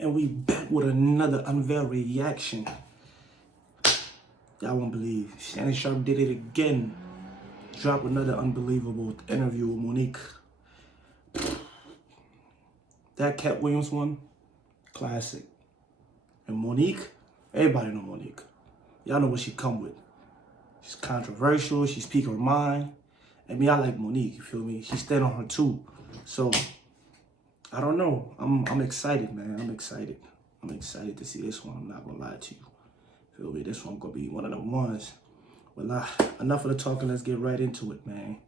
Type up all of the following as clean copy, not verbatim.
And we back with another Unveiled reaction. Y'all won't believe. Shannon Sharpe did it again. Dropped another unbelievable interview with Monique. That Cat Williams one, classic. And Monique, everybody know Monique. Y'all know what she come with. She's controversial, she speak her mind. And me, I like Monique, you feel me? She stand on her too. So, I don't know. I'm excited, man. I'm excited. I'm excited to see this one. I'm not gonna lie to you. Feel me? This one gonna be one of the ones. Well, enough of the talking. Let's get right into it, man.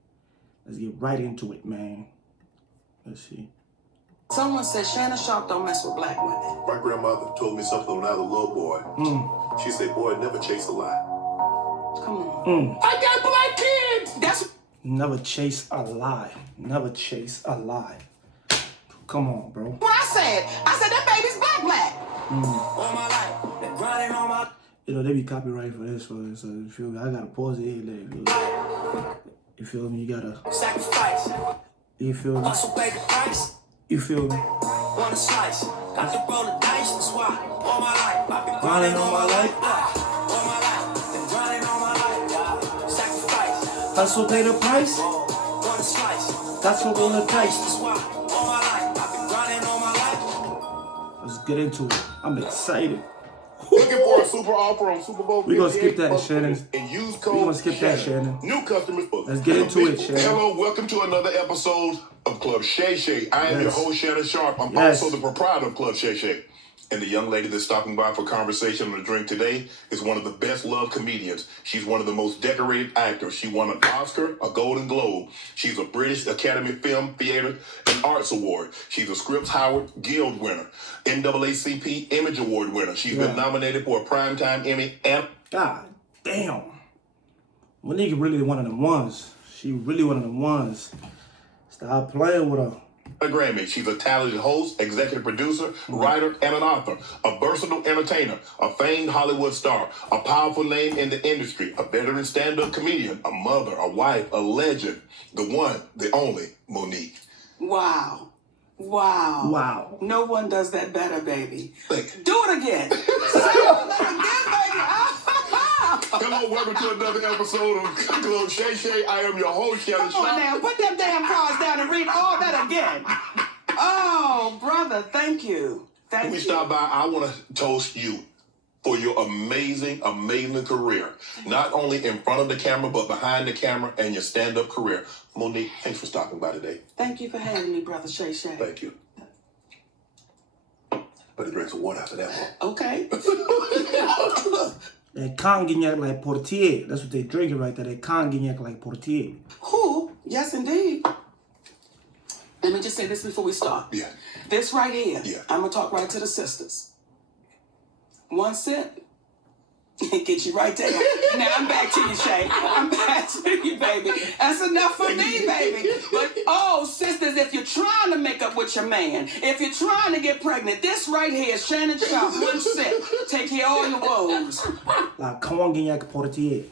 Let's get right into it, man. Let's see. Someone said Shannon Sharpe don't mess with black women. My grandmother told me something when I was a little boy. She said, boy, never chase a lie. Come on. I got black kids! That's Never chase a lie. Never chase a lie. Come on, bro. what I said. I said that baby's black. All my life, been grinding on my... You know, they be copyright for this one, so you feel me? I gotta pause it here. You feel me? You gotta... Sacrifice. You feel me? Hustle, pay the price. You feel me? Want a slice. Got to roll the dice, that's why. All my life, I've been Grinding all my life. All my life, been grinding all my life. Sacrifice. Hustle, pay the price. Want a slice. That's what roll the dice. That's why. All my life, I've been grinding all my life. Let's get into it. I'm excited. Looking for a super offer on Super Bowl? We gonna skip that, Shannon. And use We code gonna skip that, Shannon. New customers book. Let's get into it, Shannon. Hello, welcome to another episode of Club SHAY. I am your host, Shannon Sharpe. I'm Yes. also the proprietor of Club SHAY. And the young lady that's stopping by for conversation and a drink today is one of the best loved comedians. She's one of the most decorated actors. She won an Oscar, a Golden Globe. She's a British Academy Film, Theater, and Arts Award. She's a Scripps Howard Guild winner, NAACP Image Award winner. She's been nominated for a Primetime Emmy and... God damn. Monique really one of them ones. She really one of them ones. Stop playing with her. a Grammy. She's a talented host, executive producer, writer, and an author, a versatile entertainer, a famed Hollywood star, a powerful name in the industry, a veteran stand-up comedian, a mother, a wife, a legend, the one, the only, Monique. Wow. Wow. Wow. No one does that better, baby. Thank you. Do it again. Say it again, baby. Hello, welcome to another episode of Club SHAY. I am your host, Shannon Come on now, Sharpe. put them damn cards down and read all that again. Oh, brother, thank you. Thank When we you. stop by, I want to toast you for your amazing, amazing career. Not only in front of the camera, but behind the camera and your stand-up career. Monique, thanks for stopping by today. Thank you for having me, brother Shay. Thank you. Better drink some water after that one. Okay. That cognac like Portier. That's what they drinking right there. That cognac like Portier. Who? Yes, indeed. Let me just say this before we start. Yeah. This right here, Yeah. I'm going to talk right to the sisters. One sip, get you right there. Now I'm back to you, Shay. I'm back to you, baby. That's enough for me, baby. But, oh, sisters, if you're trying to make up with your man, if you're trying to get pregnant, this right here is Shannon Sharpe. One sip. Take care of all your woes. Like cognac Portier.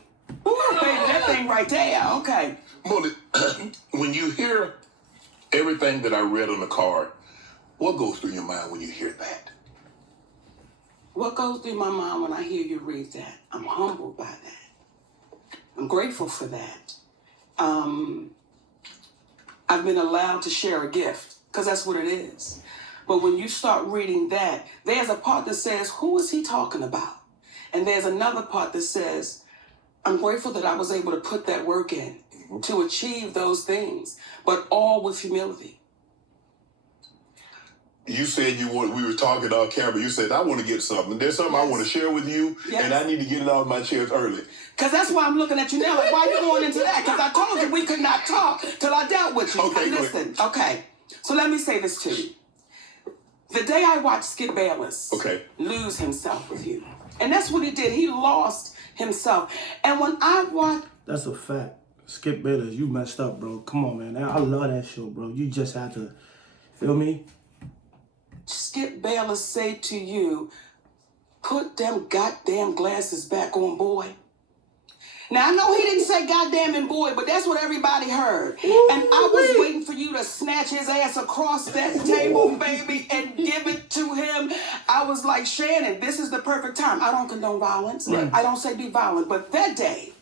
Ooh, baby, that thing right there. Okay. Monique, when you hear everything that I read on the card, what goes through your mind when you hear that? What goes through my mind when I hear you read that? I'm humbled by that. I'm grateful for that. I've been allowed to share a gift, because that's what it is. But when you start reading that, there's a part that says, who is he talking about? And there's another part that says, I'm grateful that I was able to put that work in to achieve those things, but all with humility. You said we were talking on camera. You said, I want to get something. There's something I want to share with you, and I need to get it off my chest early. Because that's why I'm looking at you now. Like, why are you going into that? Because I told you we could not talk till I dealt with you. Okay, Now, listen. Okay. So let me say this to you. The day I watched Skip Bayless lose himself with you, and that's what he did. He lost himself. And when I watched... That's a fact. Skip Bayless, you messed up, bro. Come on, man. I love that show, bro. You just had to, feel me? Skip Bayless say to you, put them goddamn glasses back on, boy. Now, I know he didn't say goddamn and boy, but that's what everybody heard. And I was waiting for you to snatch his ass across that table, baby, and give it to him. was like, Shannon, this is the perfect time. I don't condone violence. Right. I don't say be violent. But that day,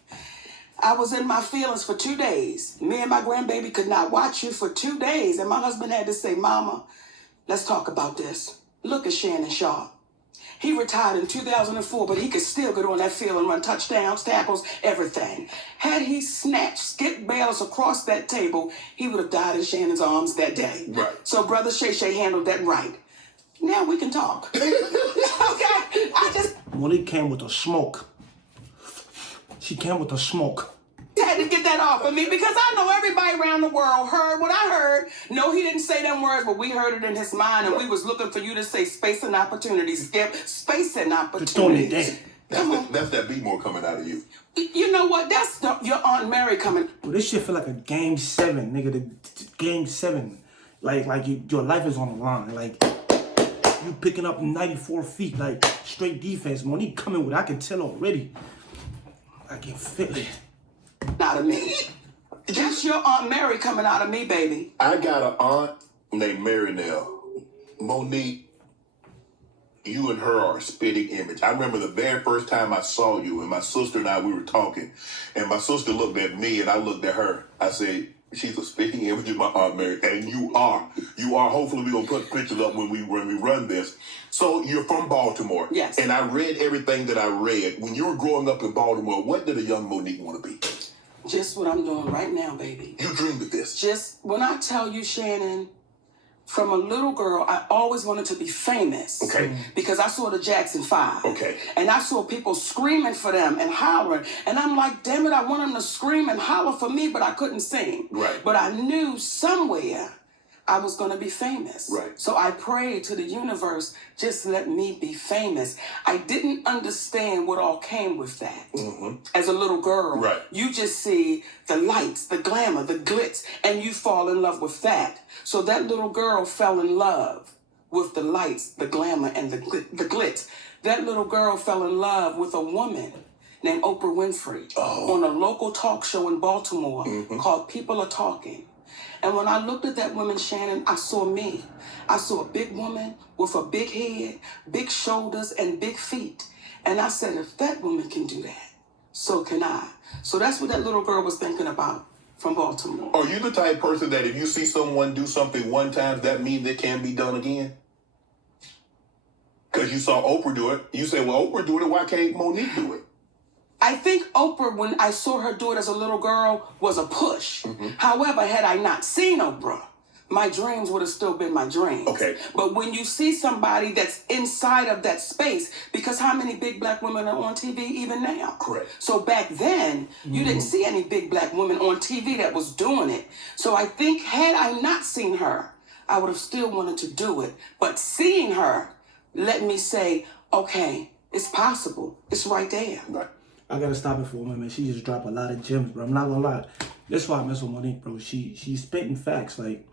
I was in my feelings for 2 days. Me and my grandbaby could not watch you for 2 days. And my husband had to say, Mama, let's talk about this. Look at Shannon Shaw. He retired in 2004, but he could still get on that field and run touchdowns, tackles, everything. Had he snatched Skip Bayless across that table, he would have died in Shannon's arms that day. Right. So Brother Shay handled that right. Now we can talk. Okay? Monique came with the smoke. She came with the smoke. Had to get that off of me because I know everybody around the world heard what I heard. No, he didn't say them words, but we heard it in his mind, and we was looking for you to say space and opportunity, Skip. Space and opportunity. That's that B-more coming out of you. You know what? That's your Aunt Mary coming. Well, this shit feel like a game 7, nigga. Game 7. Like your life is on the line. Like, you picking up 94 feet, like, straight defense. Monique coming with, I can tell already. I can feel it. Out of me. That's your Aunt Mary coming out of me, baby. I got an aunt named Mary Nell. Monique, you and her are a spitting image. I remember the very first time I saw you, and my sister and I, we were talking, and my sister looked at me, and I looked at her. I said, she's a spitting image of my Aunt Mary, and you are. You are. Hopefully we're going to put pictures up when we run this. So you're from Baltimore. Yes. And I read everything that I read. When you were growing up in Baltimore, what did a young Monique want to be? Just what I'm doing right now, baby. You dreamed of this. Just when I tell you, Shannon, from a little girl, I always wanted to be famous. Okay. Because I saw the Jackson 5. Okay. And I saw people screaming for them and hollering. And I'm like, damn it, I want them to scream and holler for me, but I couldn't sing. Right. But I knew somewhere I was going to be famous. Right. So I prayed to the universe, just let me be famous. I didn't understand what all came with that. Mm-hmm. As a little girl, Right. you just see the lights, the glamour, the glitz, and you fall in love with that. So that little girl fell in love with the lights, the glamour, and the glitz. That little girl fell in love with a woman named Oprah Winfrey on a local talk show in Baltimore called People Are Talking. And when I looked at that woman, Shannon, I saw me. I saw a big woman with a big head, big shoulders, and big feet. And I said, if that woman can do that, so can I. So that's what that little girl was thinking about from Baltimore. Are you the type of person that if you see someone do something one time, that means it can be done again? Because you saw Oprah do it. You say, well, Oprah doing it, why can't Monique do it? I think Oprah, when I saw her do it as a little girl, was a push. However, had I not seen Oprah, my dreams would have still been my dreams. Okay. But when you see somebody that's inside of that space, because how many big black women are on TV even now? Correct. So back then, you didn't see any big black women on TV that was doing it. So I think had I not seen her, I would have still wanted to do it. But seeing her, let me say, okay, it's possible. It's right there. Right. I gotta stop it for a minute, man. She just dropped a lot of gems, bro. I'm not gonna lie. That's why I mess with Monique, bro. She's spitting facts. Like,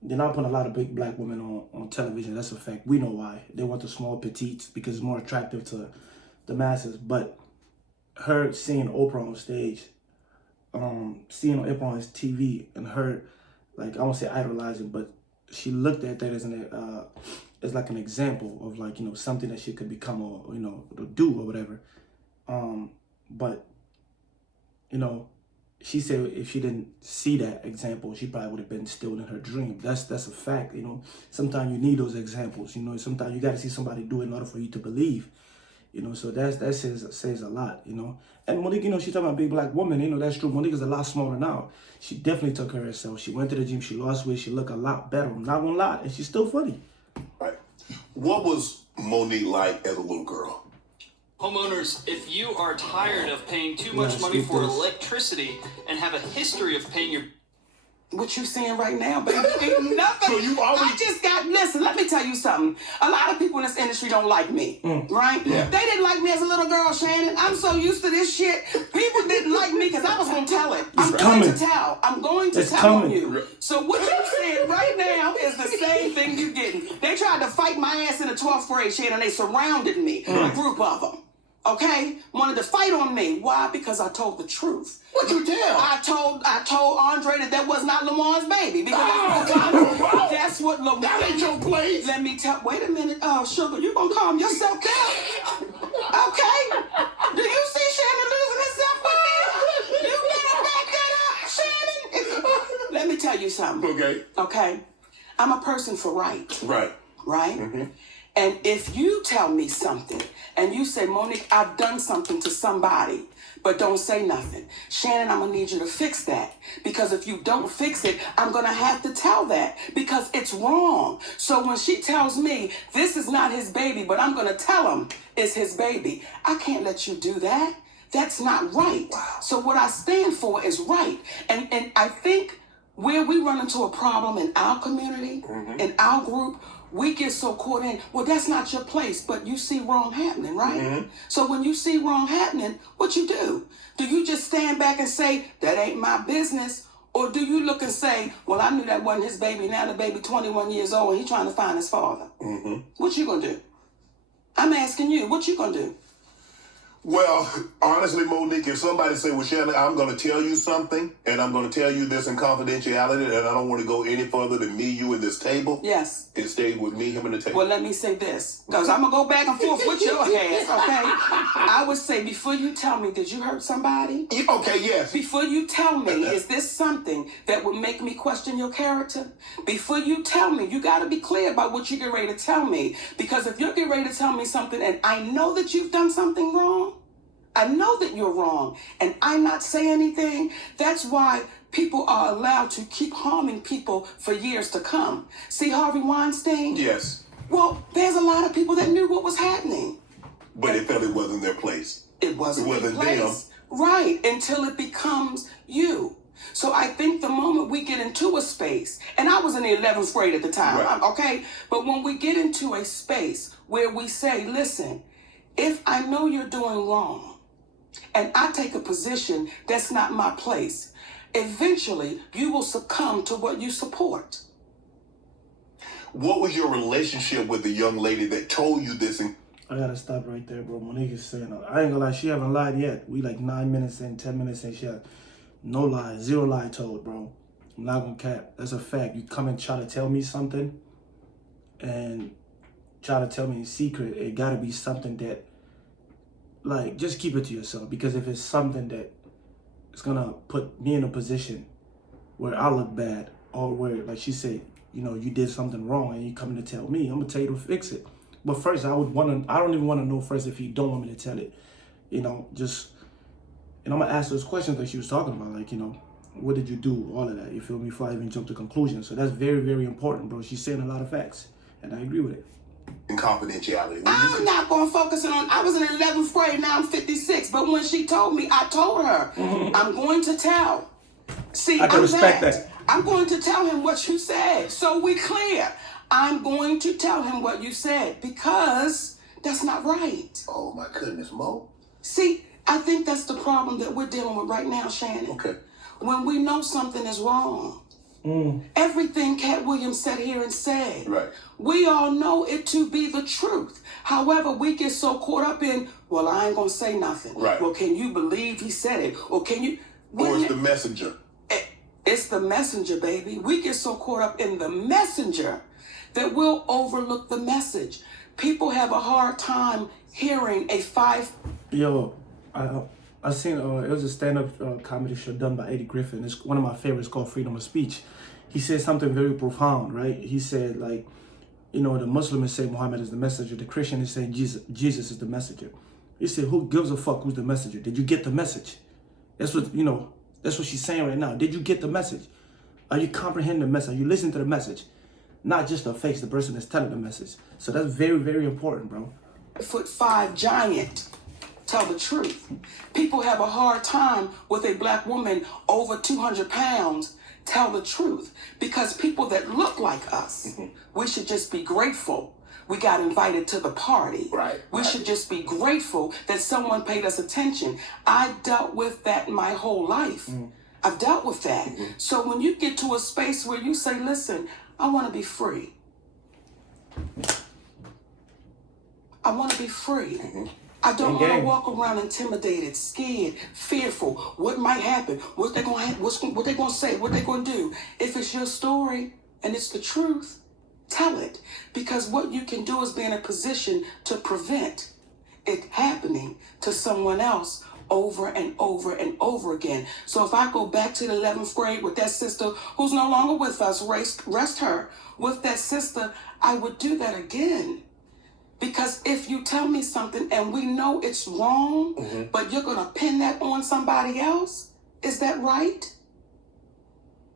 they're not putting a lot of big black women on television. That's a fact. We know why. They want the small petites because it's more attractive to the masses. But her seeing Oprah on stage, seeing Oprah on TV, and her, like, I won't say idolizing, but she looked at that as like an example of, like, you know, something that she could become or, you know, do or whatever. But, you know, she said if she didn't see that example, she probably would have been still in her dream. That's a fact, you know. Sometimes you need those examples, you know. Sometimes you got to see somebody do it in order for you to believe, you know. So that says a lot, you know. And Monique, you know, she's talking about a big black woman, you know, that's true. Monique is a lot smaller now. She definitely took care of herself. She went to the gym, she lost weight, she looked a lot better. I'm not gonna lie, and she's still funny. Right. What was Monique like as a little girl? Homeowners, if you are tired of paying too much money for electricity and have a history of paying your... What you seeing right now, baby, ain't nothing. So you always... I just got, listen, let me tell you something. A lot of people in this industry don't like me, right? Yeah. They didn't like me as a little girl, Shannon. I'm so used to this shit. People didn't like me because I was going to tell it. I'm going to tell. I'm going to tell on you. So what you saying right now is the same thing you getting. They tried to fight my ass in the 12th grade, Shannon. They surrounded me, a group of them. okay, wanted to fight on me. Why? Because I told the truth. What you tell? I told Andre that was not Lamon's baby. Because that's what Lamon... That ain't your place. Let me tell... Wait a minute. Sugar, you gonna calm yourself down. Okay? Do you see Shannon losing himself with me? You better back that up, Shannon. Let me tell you something. Okay. Okay? I'm a person for right. Right. Right? Mm-hmm. And if you tell me something and you say, Monique, I've done something to somebody, but don't say nothing. Shannon, I'm going to need you to fix that. Because if you don't fix it, I'm going to have to tell that because it's wrong. So when she tells me this is not his baby, but I'm going to tell him it's his baby, I can't let you do that. That's not right. Wow. So what I stand for is right. And I think where we run into a problem in our community, in our group, we get so caught in, well, that's not your place, but you see wrong happening, right? So when you see wrong happening, what you do? Do you just stand back and say, that ain't my business? Or do you look and say, well, I knew that wasn't his baby. Now the baby 21 years old and he's trying to find his father. What you gonna do? I'm asking you, what you gonna do? Well, honestly, Monique, if somebody say, well, Shannon, I'm going to tell you something, and I'm going to tell you this in confidentiality, and I don't want to go any further than me, you, and this table. Yes. It stays with me, him, and the table. Well, let me say this, because I'm going to go back and forth with your ass, okay? I would say, before you tell me, did you hurt somebody? Okay, yes. Before you tell me, is this something that would make me question your character? Before you tell me, you got to be clear about what you get ready to tell me. Because if you're getting ready to tell me something and I know that you've done something wrong, I know that you're wrong, and I not say anything, that's why people are allowed to keep harming people for years to come. See Harvey Weinstein? Yes. Well, there's a lot of people that knew what was happening. But it felt it wasn't their place. It wasn't their them. place. Right, until it becomes you. So I think the moment we get into a space, and I was in the 11th grade at the time, Right. okay? But when we get into a space where we say, listen, if I know you're doing wrong, and I take a position that's not my place, eventually you will succumb to what you support. What was your relationship with the young lady that told you this? I gotta stop right there, bro. Monique is saying, I ain't gonna lie, she haven't lied yet. We like 9 minutes in, 10 minutes in, she had no lie, zero lie told, bro. I'm not gonna cap. That's a fact. You come and try to tell me something and try to tell me in secret, it gotta be something that, like, just keep it to yourself. Because if it's something that is gonna put me in a position where I look bad, or where, like she said, you know, you did something wrong and you come to tell me, I'm gonna tell you to fix it. But first, I don't even wanna know first if you don't want me to tell it. You know, just, and I'm gonna ask those questions that she was talking about, like, you know, what did you do, all of that, you feel me, before I even jump to conclusions. So that's very, very important, bro. She's saying a lot of facts, and I agree with it. In confidentiality. I'm not going to focus on, I was in the 11th grade, now I'm 56. But when she told me, I told her, I'm going to tell. See, I can respect that. I'm going to tell him what you said. So we clear. I'm going to tell him what you said because that's not right. Oh, my goodness, Mo. See, I think that's the problem that we're dealing with right now, Shannon. Okay. When we know something is wrong. Everything Cat Williams sat here and said, Right. we all know it to be the truth. However, we get so caught up in, well, I ain't gonna say nothing. Right. Well, can you believe he said it? Or can you? Or it's the messenger. It's the messenger, baby. We get so caught up in the messenger that we'll overlook the message. People have a hard time hearing a Yo, I seen it was a stand-up comedy show done by Eddie Griffin. It's one of my favorites, called Freedom of Speech. He said something very profound, right? He said, like, you know, the Muslims say Muhammad is the messenger. The Christian is saying Jesus is the messenger. He said, who gives a fuck who's the messenger? Did you get the message? That's what, you know, that's what she's saying right now. Did you get the message? Are you comprehending the message? Are you listening to the message? Not just the face, the person that's telling the message. So that's very, very important, bro. 5'5" giant tell the truth. People have a hard time with a black woman over 200 pounds tell the truth, because people that look like us, we should just be grateful we got invited to the party. Right. We should just be grateful that someone paid us attention. I dealt with that my whole life. I've dealt with that. So when you get to a space where you say, listen, I want to be free. I want to be free. I don't want to Gang. walk around intimidated, scared, fearful. What might happen? What they gonna what they gonna say? What they gonna do? If it's your story and it's the truth, tell it. Because what you can do is be in a position to prevent it happening to someone else over and over and over again. So if I go back to the 11th grade with that sister who's no longer with us, rest her with that sister, I would do that again. Because if you tell me something and we know it's wrong, but you're going to pin that on somebody else, is that right?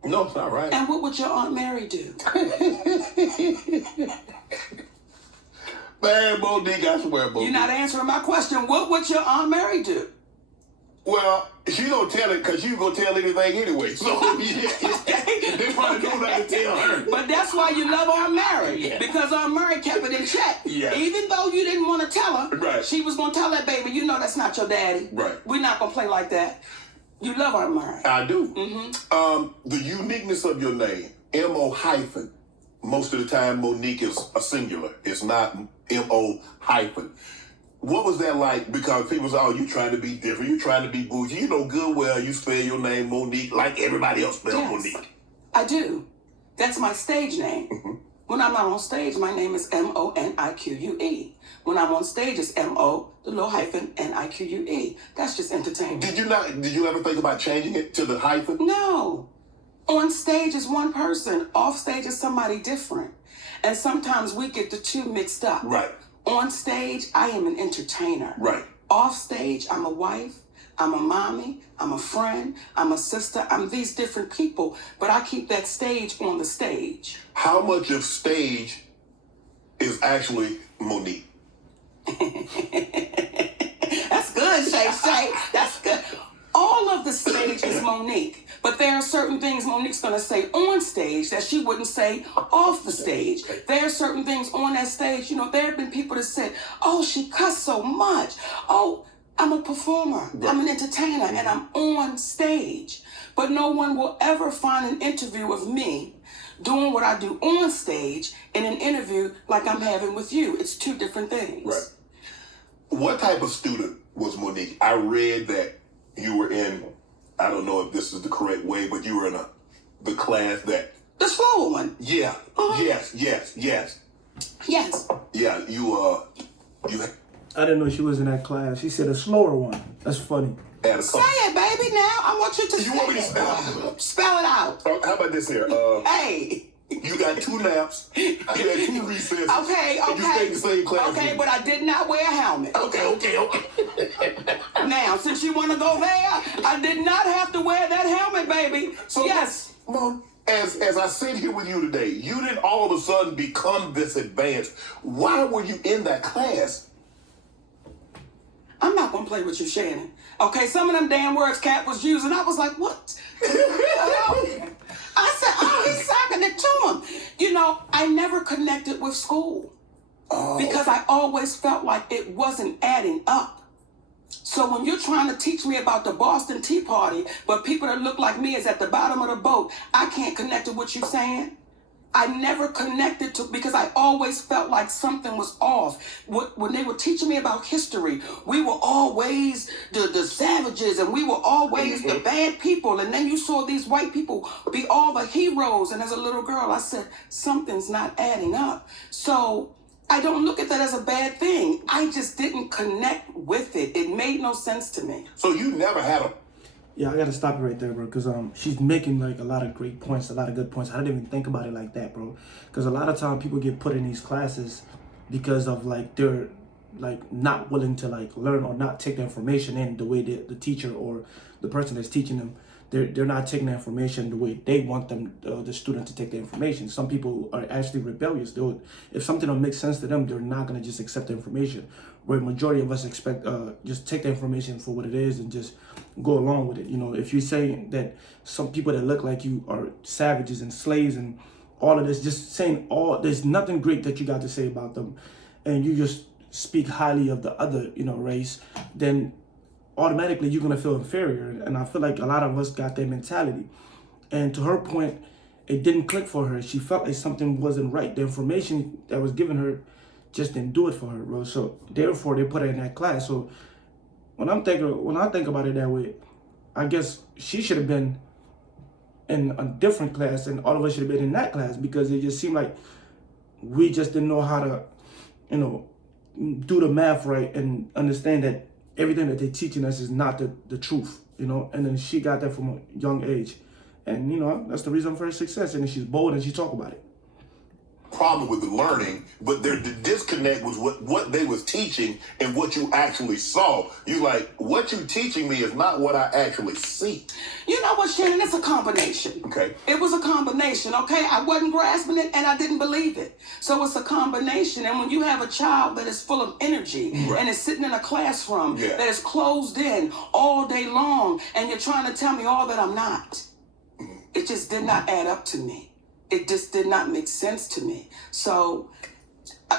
No, it's not right. And what would your Aunt Mary do? Man, Monique, I swear, Monique. You're not answering my question. What would your Aunt Mary do? Well, she gonna tell it because you gonna tell anything anyway. So they probably know not to tell her. But that's why you love Aunt Mary. Yeah. Because Aunt Mary kept it in check. Yeah. Even though you didn't want to tell her, Right. she was going to tell that baby, you know that's not your daddy. Right. We're not going to play like that. You love Aunt Mary. I do. The uniqueness of your name, M-O hyphen. Most of the time, Monique is a singular. It's not M-O hyphen. What was that like? Because people say, oh, you trying to be different. You trying to be bougie. You know good well you spell your name Monique like everybody else spells Monique. I do. That's my stage name. When I'm not on stage, my name is M-O-N-I-Q-U-E. When I'm on stage, it's M-O, the little hyphen, N-I-Q-U-E. That's just entertainment. Did you ever think about changing it to the hyphen? No. On stage is one person. Off stage is somebody different. And sometimes we get the two mixed up. Right. On stage, I am an entertainer. Right. Off stage, I'm a wife, I'm a mommy, I'm a friend, I'm a sister, I'm these different people, but I keep that stage on the stage. How much of stage is actually Monique? That's good, Shay. That's good. All of the stage is Monique, but there are certain things Monique's going to say on stage that she wouldn't say off the stage. There are certain things on that stage. You know, there have been people that said, oh, she cussed so much. Oh, I'm a performer. I'm an entertainer, and I'm on stage. But no one will ever find an interview of me doing what I do on stage in an interview like I'm having with you. It's two different things. Right. What type of student was Monique? I read that you were in, I don't know if this is the correct way, but you were in the class that... The slower one. Yeah. Yes. Yes. Yeah, you I didn't know she was in that class. She said a slower one. That's funny. had a Say couple... it, baby, now. I want you to say You want me to it. spell it? Spell it out. How about this here? Hey. You got 2 naps. You had 2 recesses. Okay. And you stayed in the same class. Okay, but I did not wear a helmet. Okay. Now, since you want to go there, I did not have to wear that helmet, baby. So, yes. Mom, as I sit here with you today, you didn't all of a sudden become this advanced. Why were you in that class? I'm not going to play with you, Shannon. Okay, some of them damn words Cat was using, I was like, what? I said, oh, he's sucking it to him. You know, I never connected with school because I always felt like it wasn't adding up. So when you're trying to teach me about the Boston Tea Party, but people that look like me is at the bottom of the boat, I can't connect to what you're saying. I never connected to, because I always felt like something was off. When they were teaching me about history, we were always the savages and we were always the bad people. And then you saw these white people be all the heroes. And as a little girl, I said, something's not adding up. So I don't look at that as a bad thing. I just didn't connect with it. It made no sense to me. So you never had a... Yeah, I gotta stop it right there, bro, because she's making like a lot of great points, a lot of good points. I didn't even think about it like that, bro, because a lot of time people get put in these classes because of like they're like not willing to like learn or not take the information in the way that the teacher or the person that's teaching them, they're not taking the information the way they want them, the student, to take the information. Some people are actually rebellious. If something don't make sense to them, they're not gonna just accept the information. Where majority of us expect just take the information for what it is and just go along with it. You know, if you're saying that some people that look like you are savages and slaves and all of this, just saying there's nothing great that you got to say about them, and you just speak highly of the other, race, then automatically you're gonna feel inferior. And I feel like a lot of us got that mentality. And to her point, it didn't click for her. She felt like something wasn't right. The information that was given her just didn't do it for her, bro. So therefore, they put her in that class. So when I think about it that way, I guess she should have been in a different class, and all of us should have been in that class, because it just seemed like we just didn't know how to, do the math right and understand that everything that they're teaching us is not the truth, And then she got that from a young age, and that's the reason for her success. And then she's bold and she talk about it. Problem with the learning, but the disconnect was what they was teaching and what you actually saw. You like, what you teaching me is not what I actually see. You know what, Shannon? It's a combination. Okay. It was a combination, okay? I wasn't grasping it and I didn't believe it. So it's a combination. And when you have a child that is full of energy and is sitting in a classroom that is closed in all day long, and you're trying to tell me all that I'm not, it just did not add up to me. It just did not make sense to me. So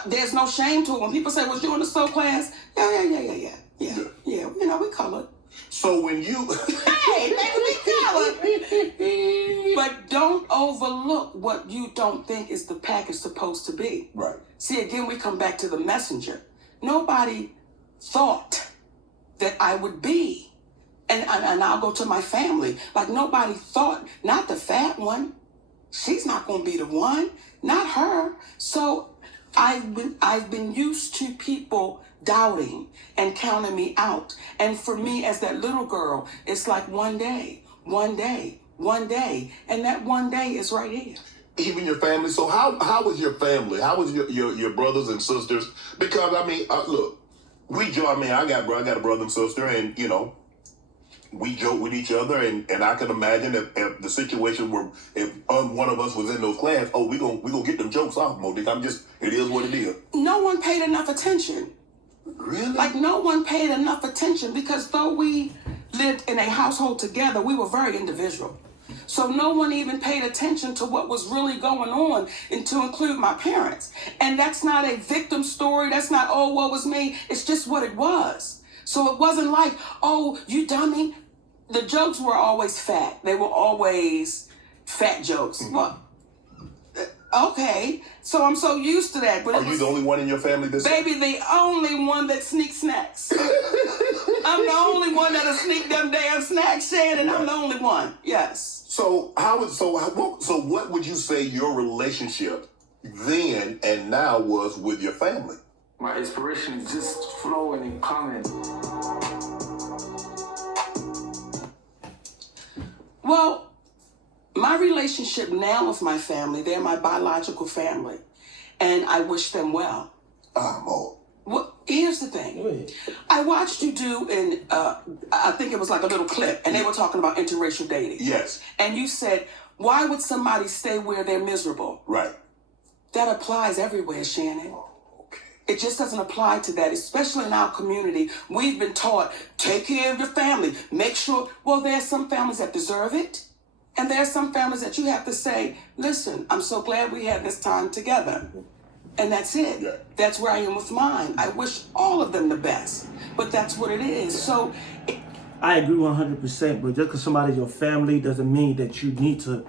there's no shame to it. When people say, was you in the soul class? Yeah. We colored. So when you... Hey, baby, we colored. But don't overlook what you don't think is the package supposed to be. Right. See, again, we come back to the messenger. Nobody thought that I would be. And I'll go to my family. Like, nobody thought, not the fat one. She's not going to be the one, not her. So I've been used to people doubting and counting me out. And for me, as that little girl, it's like one day, and that one day is right here. Even your family. So how was your family? How was your brothers and sisters? Because look, I got a brother and sister, and we joke with each other, and I can imagine if the situation were, if one of us was in those class, we gonna get them jokes off, Monique. It is what it is. No one paid enough attention. Really? Like, no one paid enough attention, because though we lived in a household together, we were very individual. So no one even paid attention to what was really going on, and to include my parents. And that's not a victim story. That's not, oh, what was me? It's just what it was. So it wasn't like, oh, you dummy. The jokes were always fat. They were always fat jokes. Mm-hmm. Well, okay. So I'm so used to that. But Are you the only one in your family that's... Baby, the only one that sneaks snacks. I'm the only one that'll sneak them damn snacks, Shannon. I'm the only one. Yes. So what would you say your relationship then and now was with your family? My inspiration is just flowing and coming. Well, my relationship now with my family, they're my biological family, and I wish them well. Well, here's the thing. I watched you do, I think it was like a little clip, and they were talking about interracial dating. Yes. And you said, why would somebody stay where they're miserable? Right. That applies everywhere, Shannon. It just doesn't apply to that, especially in our community. We've been taught, take care of your family, make sure. Well, there are some families that deserve it, and there are some families that you have to say, listen, I'm so glad we had this time together. And that's it. Yeah. That's where I am with mine. I wish all of them the best, but that's what it is. So I agree 100%, but just because somebody's your family doesn't mean that you need to,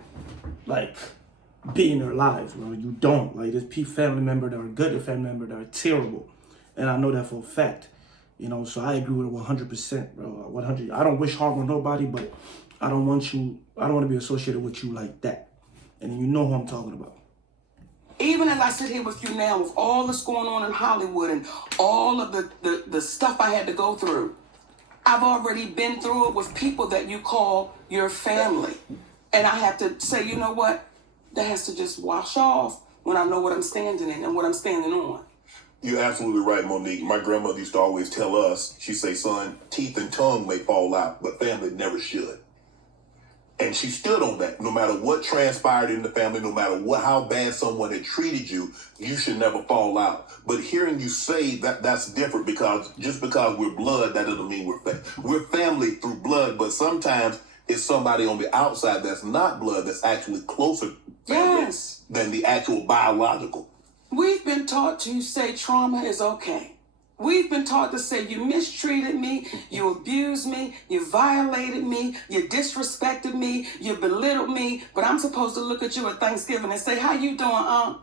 be in their lives, bro. You don't. There's family members that are good and family members that are terrible. And I know that for a fact. So I agree with it 100%, bro. 100. I don't wish harm on nobody, but I don't want to be associated with you like that. And you know who I'm talking about. Even as I sit here with you now, with all that's going on in Hollywood and all of the stuff I had to go through, I've already been through it with people that you call your family. And I have to say, you know what? That has to just wash off when I know what I'm standing in and what I'm standing on. You're absolutely right, Monique. My grandmother used to always tell us, she'd say, son, teeth and tongue may fall out, but family never should. And she stood on that. No matter what transpired in the family, no matter how bad someone had treated you, you should never fall out. But hearing you say that's different, because just because we're blood, that doesn't mean we're family through blood, but sometimes it's somebody on the outside that's not blood that's actually closer than the actual biological. We've been taught to say trauma is okay. We've been taught to say you mistreated me, you abused me, you violated me, you disrespected me, you belittled me, but I'm supposed to look at you at Thanksgiving and say, how you doing, Unc?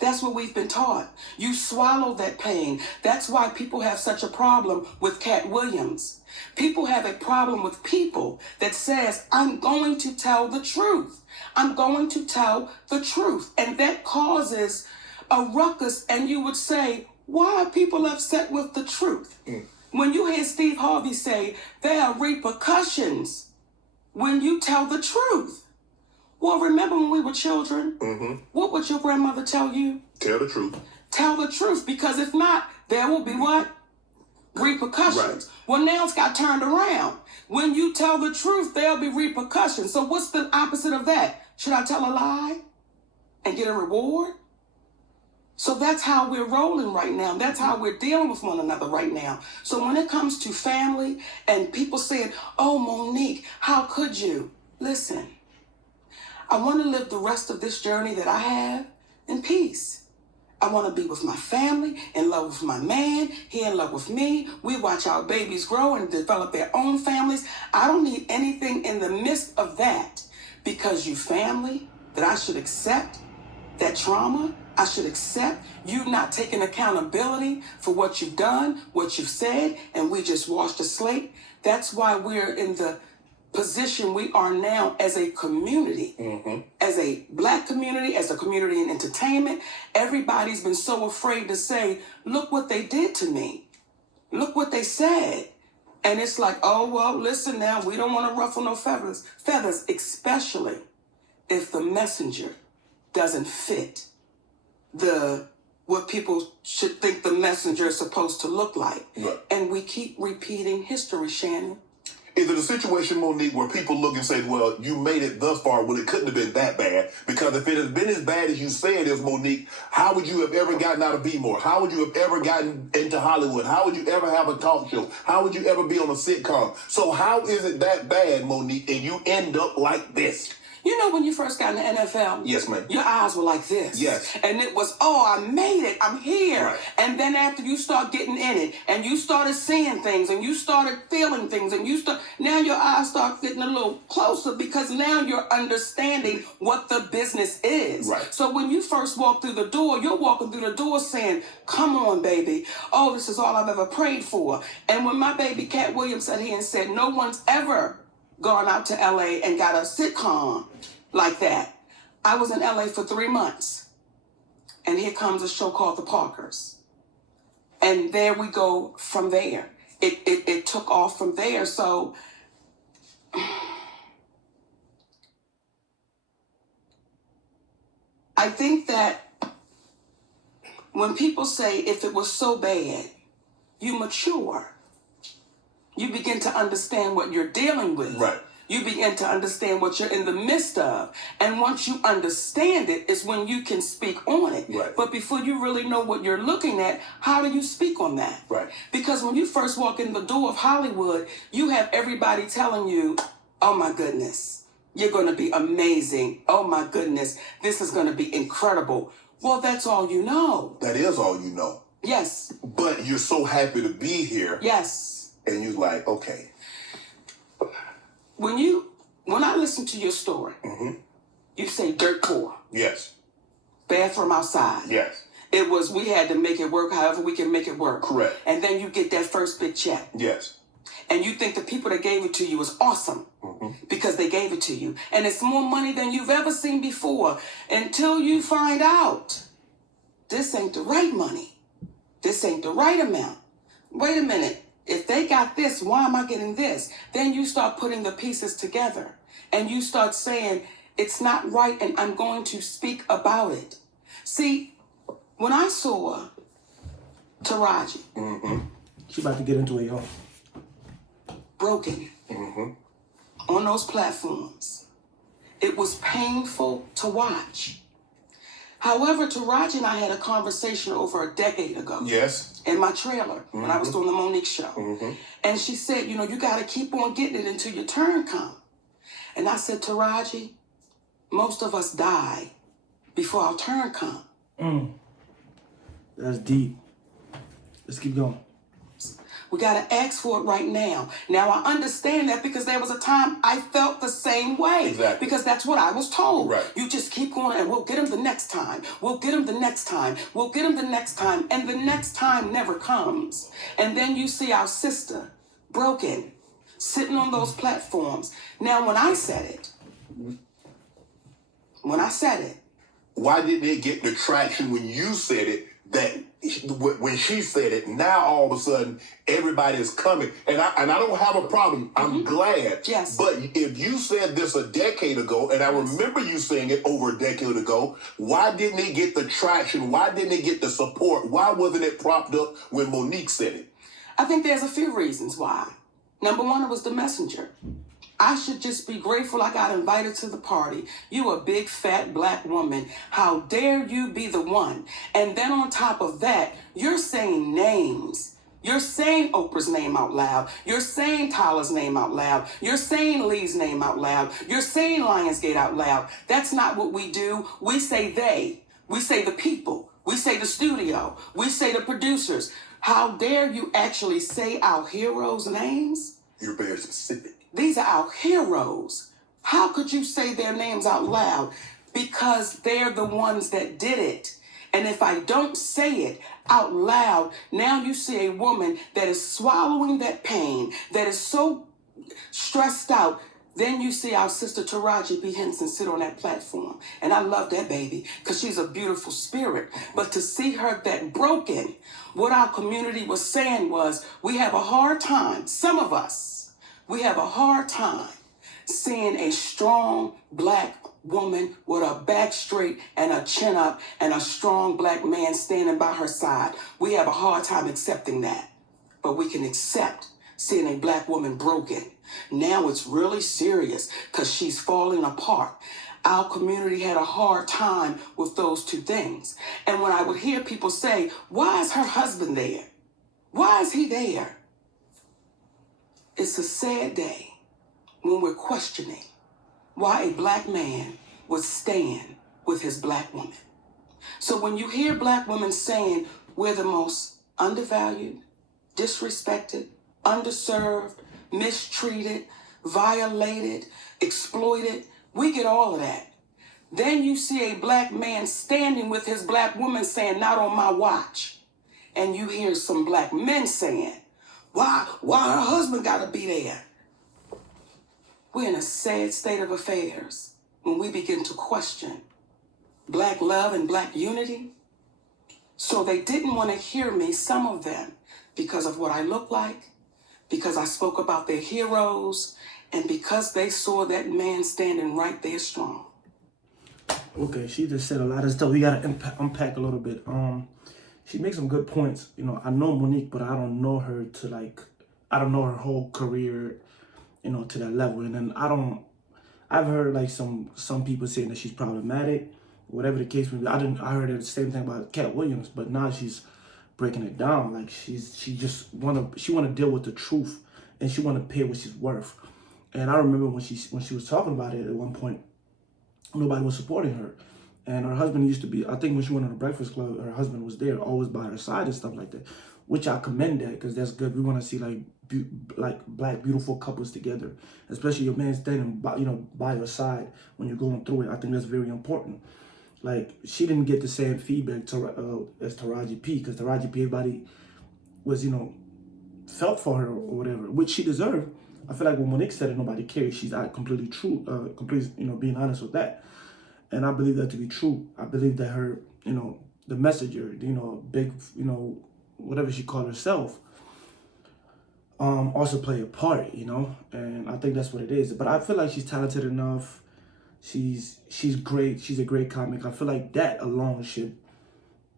That's what we've been taught. You swallow that pain. That's why people have such a problem with Cat Williams. People have a problem with people that says, I'm going to tell the truth. I'm going to tell the truth. And that causes a ruckus. And you would say, why are people upset with the truth? When you hear Steve Harvey say, there are repercussions when you tell the truth. Well, remember when we were children? What would your grandmother tell you? Tell the truth. Tell the truth, because if not, there will be what? Repercussions. Right. Well, now it's got turned around. When you tell the truth, there'll be repercussions. So what's the opposite of that? Should I tell a lie and get a reward? So that's how we're rolling right now. That's how we're dealing with one another right now. So when it comes to family and people saying, oh, Monique, how could you? Listen, I want to live the rest of this journey that I have in peace. I want to be with my family, in love with my man, he in love with me. We watch our babies grow and develop their own families. I don't need anything in the midst of that, because you family, that I should accept that trauma. I should accept you not taking accountability for what you've done, what you've said, and we just washed the slate. That's why we're in the position we are now as a community, as a black community, as a community in entertainment. Everybody's been so afraid to say, look what they did to me. Look what they said. And it's like, oh, well, listen now, we don't want to ruffle no feathers, especially if the messenger doesn't fit what people should think the messenger is supposed to look like. Right. And we keep repeating history, Shannon. Is it a situation, Monique, where people look and say, well, you made it thus far, well, it couldn't have been that bad? Because if it has been as bad as you say it is, Monique, how would you have ever gotten out of B-More? How would you have ever gotten into Hollywood? How would you ever have a talk show? How would you ever be on a sitcom? So how is it that bad, Monique, and you end up like this? You know when you first got in the NFL? Yes, ma'am. Your eyes were like this. Yes. And it was, oh, I made it. I'm here. Right. And then after you start getting in it, and you started seeing things, and you started feeling things, and now your eyes start getting a little closer, because now you're understanding what the business is. Right. So when you first walk through the door, you're walking through the door saying, come on, baby. Oh, this is all I've ever prayed for. And when my baby Cat Williams sat here and said, no one's ever gone out to LA and got a sitcom like that. I was in LA for 3 months. And here comes a show called The Parkers. And there we go from there. It took off from there. So I think that when people say, if it was so bad, you mature. You begin to understand what you're dealing with. Right. You begin to understand what you're in the midst of. And once you understand it, is when you can speak on it. Right. But before you really know what you're looking at, how do you speak on that? Right. Because when you first walk in the door of Hollywood, you have everybody telling you, oh my goodness, you're going to be amazing. Oh my goodness, this is going to be incredible. Well, that's all you know. That is all you know. Yes. But you're so happy to be here. Yes. And you're like, okay. When I listen to your story, you say dirt poor. Yes. Bathroom outside. Yes. It was, we had to make it work however we can make it work. Correct. And then you get that first big check. Yes. And you think the people that gave it to you was awesome because they gave it to you. And it's more money than you've ever seen before, until you find out this ain't the right money. This ain't the right amount. Wait a minute. If they got this, why am I getting this? Then you start putting the pieces together and you start saying, it's not right and I'm going to speak about it. See, when I saw Taraji She about to get into it, y'all. broken on those platforms, it was painful to watch. However, Taraji and I had a conversation over a decade ago. Yes. In my trailer when I was doing the Monique show. And she said, you know, you got to keep on getting it until your turn comes. And I said, Taraji, most of us die before our turn comes. That's deep. Let's keep going. We got to ask for it right now. Now, I understand that because there was a time I felt the same way. Exactly. Because that's what I was told. Right. You just keep going and we'll get them the next time. We'll get them the next time. We'll get them the next time. And the next time never comes. And then you see our sister, broken, sitting on those platforms. Now, when I said it, why didn't it get the traction when you said it that when she said it, now all of a sudden everybody is coming? And I don't have a problem. I'm glad. Yes. But if you said this a decade ago, and I remember you saying it over a decade ago, why didn't it get the traction? Why didn't it get the support? Why wasn't it propped up when Monique said it? I think there's a few reasons why. Number one, it was the messenger. I should just be grateful I got invited to the party. You a big, fat, black woman. How dare you be the one? And then on top of that, you're saying names. You're saying Oprah's name out loud. You're saying Tyler's name out loud. You're saying Lee's name out loud. You're saying Lionsgate out loud. That's not what we do. We say they. We say the people. We say the studio. We say the producers. How dare you actually say our heroes' names? You're very specific. These are our heroes. How could you say their names out loud? Because they're the ones that did it. And if I don't say it out loud, now you see a woman that is swallowing that pain, that is so stressed out. Then you see our sister Taraji P. Henson sit on that platform. And I love that baby because she's a beautiful spirit. But to see her that broken, what our community was saying was, we have a hard time, some of us, we have a hard time seeing a strong black woman with her back straight and her chin up and a strong black man standing by her side. We have a hard time accepting that. But we can accept seeing a black woman broken. Now it's really serious because she's falling apart. Our community had a hard time with those two things. And when I would hear people say, why is her husband there? Why is he there? It's a sad day when we're questioning why a black man would stand with his black woman. So when you hear black women saying we're the most undervalued, disrespected, underserved, mistreated, violated, exploited, we get all of that. Then you see a black man standing with his black woman saying, not on my watch. And you hear some black men saying, why her husband gotta be there? We're in a sad state of affairs when we begin to question black love and black unity. So they didn't want to hear me, some of them, because of what I look like, because I spoke about their heroes, and because they saw that man standing right there strong. Okay, she just said a lot of stuff. We gotta unpack a little bit. She makes some good points. You know, I know Monique, but I don't know her to I don't know her whole career, you know, to that level. And then I've heard like some people saying that she's problematic, whatever the case may be. I heard the same thing about Cat Williams, but now she's breaking it down. Like she wanna deal with the truth, and she wanna pay what she's worth. And I remember when she was talking about it at one point, nobody was supporting her. And her husband used to be, I think when she went on the Breakfast Club, her husband was there, always by her side and stuff like that, which I commend that, because that's good. We want to see like black beautiful couples together, especially your man standing by your side when you're going through it. I think that's very important. Like, she didn't get the same feedback as Taraji P, because Taraji P, everybody was, felt for her or whatever, which she deserved. I feel like when Monique said it, nobody cared. She's not completely true, being honest with that. And I believe that to be true. I believe that her, the messenger, big, whatever she called herself, also play a part, and I think that's what it is. But I feel like she's talented enough. She's great. She's a great comic. I feel like that alone should,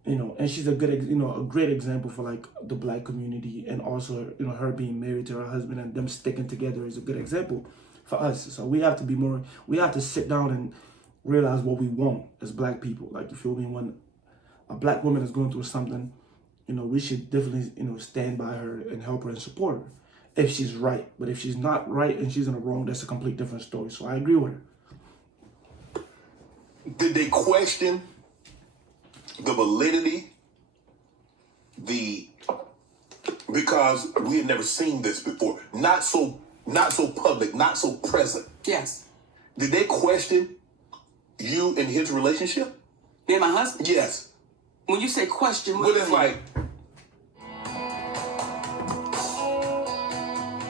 and she's a good, a great example for like the black community, and also, her being married to her husband and them sticking together is a good example for us. So we have to sit down and realize what we want as black people. Like, you feel me? When a black woman is going through something, we should definitely, stand by her and help her and support her if she's right. But if she's not right and she's in the wrong, that's a complete different story. So I agree with her. Did they question the validity, the because we had never seen this before. Not so public, not so present. Yes. Did they question you and his relationship? Me and my husband? Yes. When you say question, what Well, do it's you mean? like,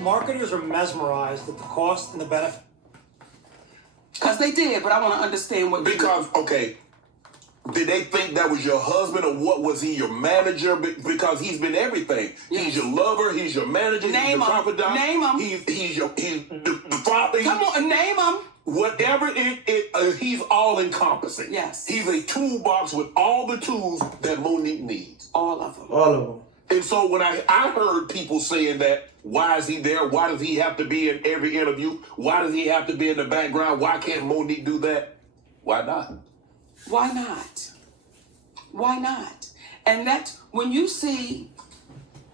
Marketers are mesmerized at the cost and the benefit. Because they did, but I want to understand what because, okay, did they think that was your husband, or what was he, your manager? Because he's been everything. Yes. He's your lover, he's your manager, Name he's your him. confidant. Name him. He's the father. Come on, name them. Whatever he's all encompassing. Yes. He's a toolbox with all the tools that Monique needs. All of them. All of them. And so when I heard people saying that, why is he there? Why does he have to be in every interview? Why does he have to be in the background? Why can't Monique do that? Why not? Why not? Why not? And that's when you see,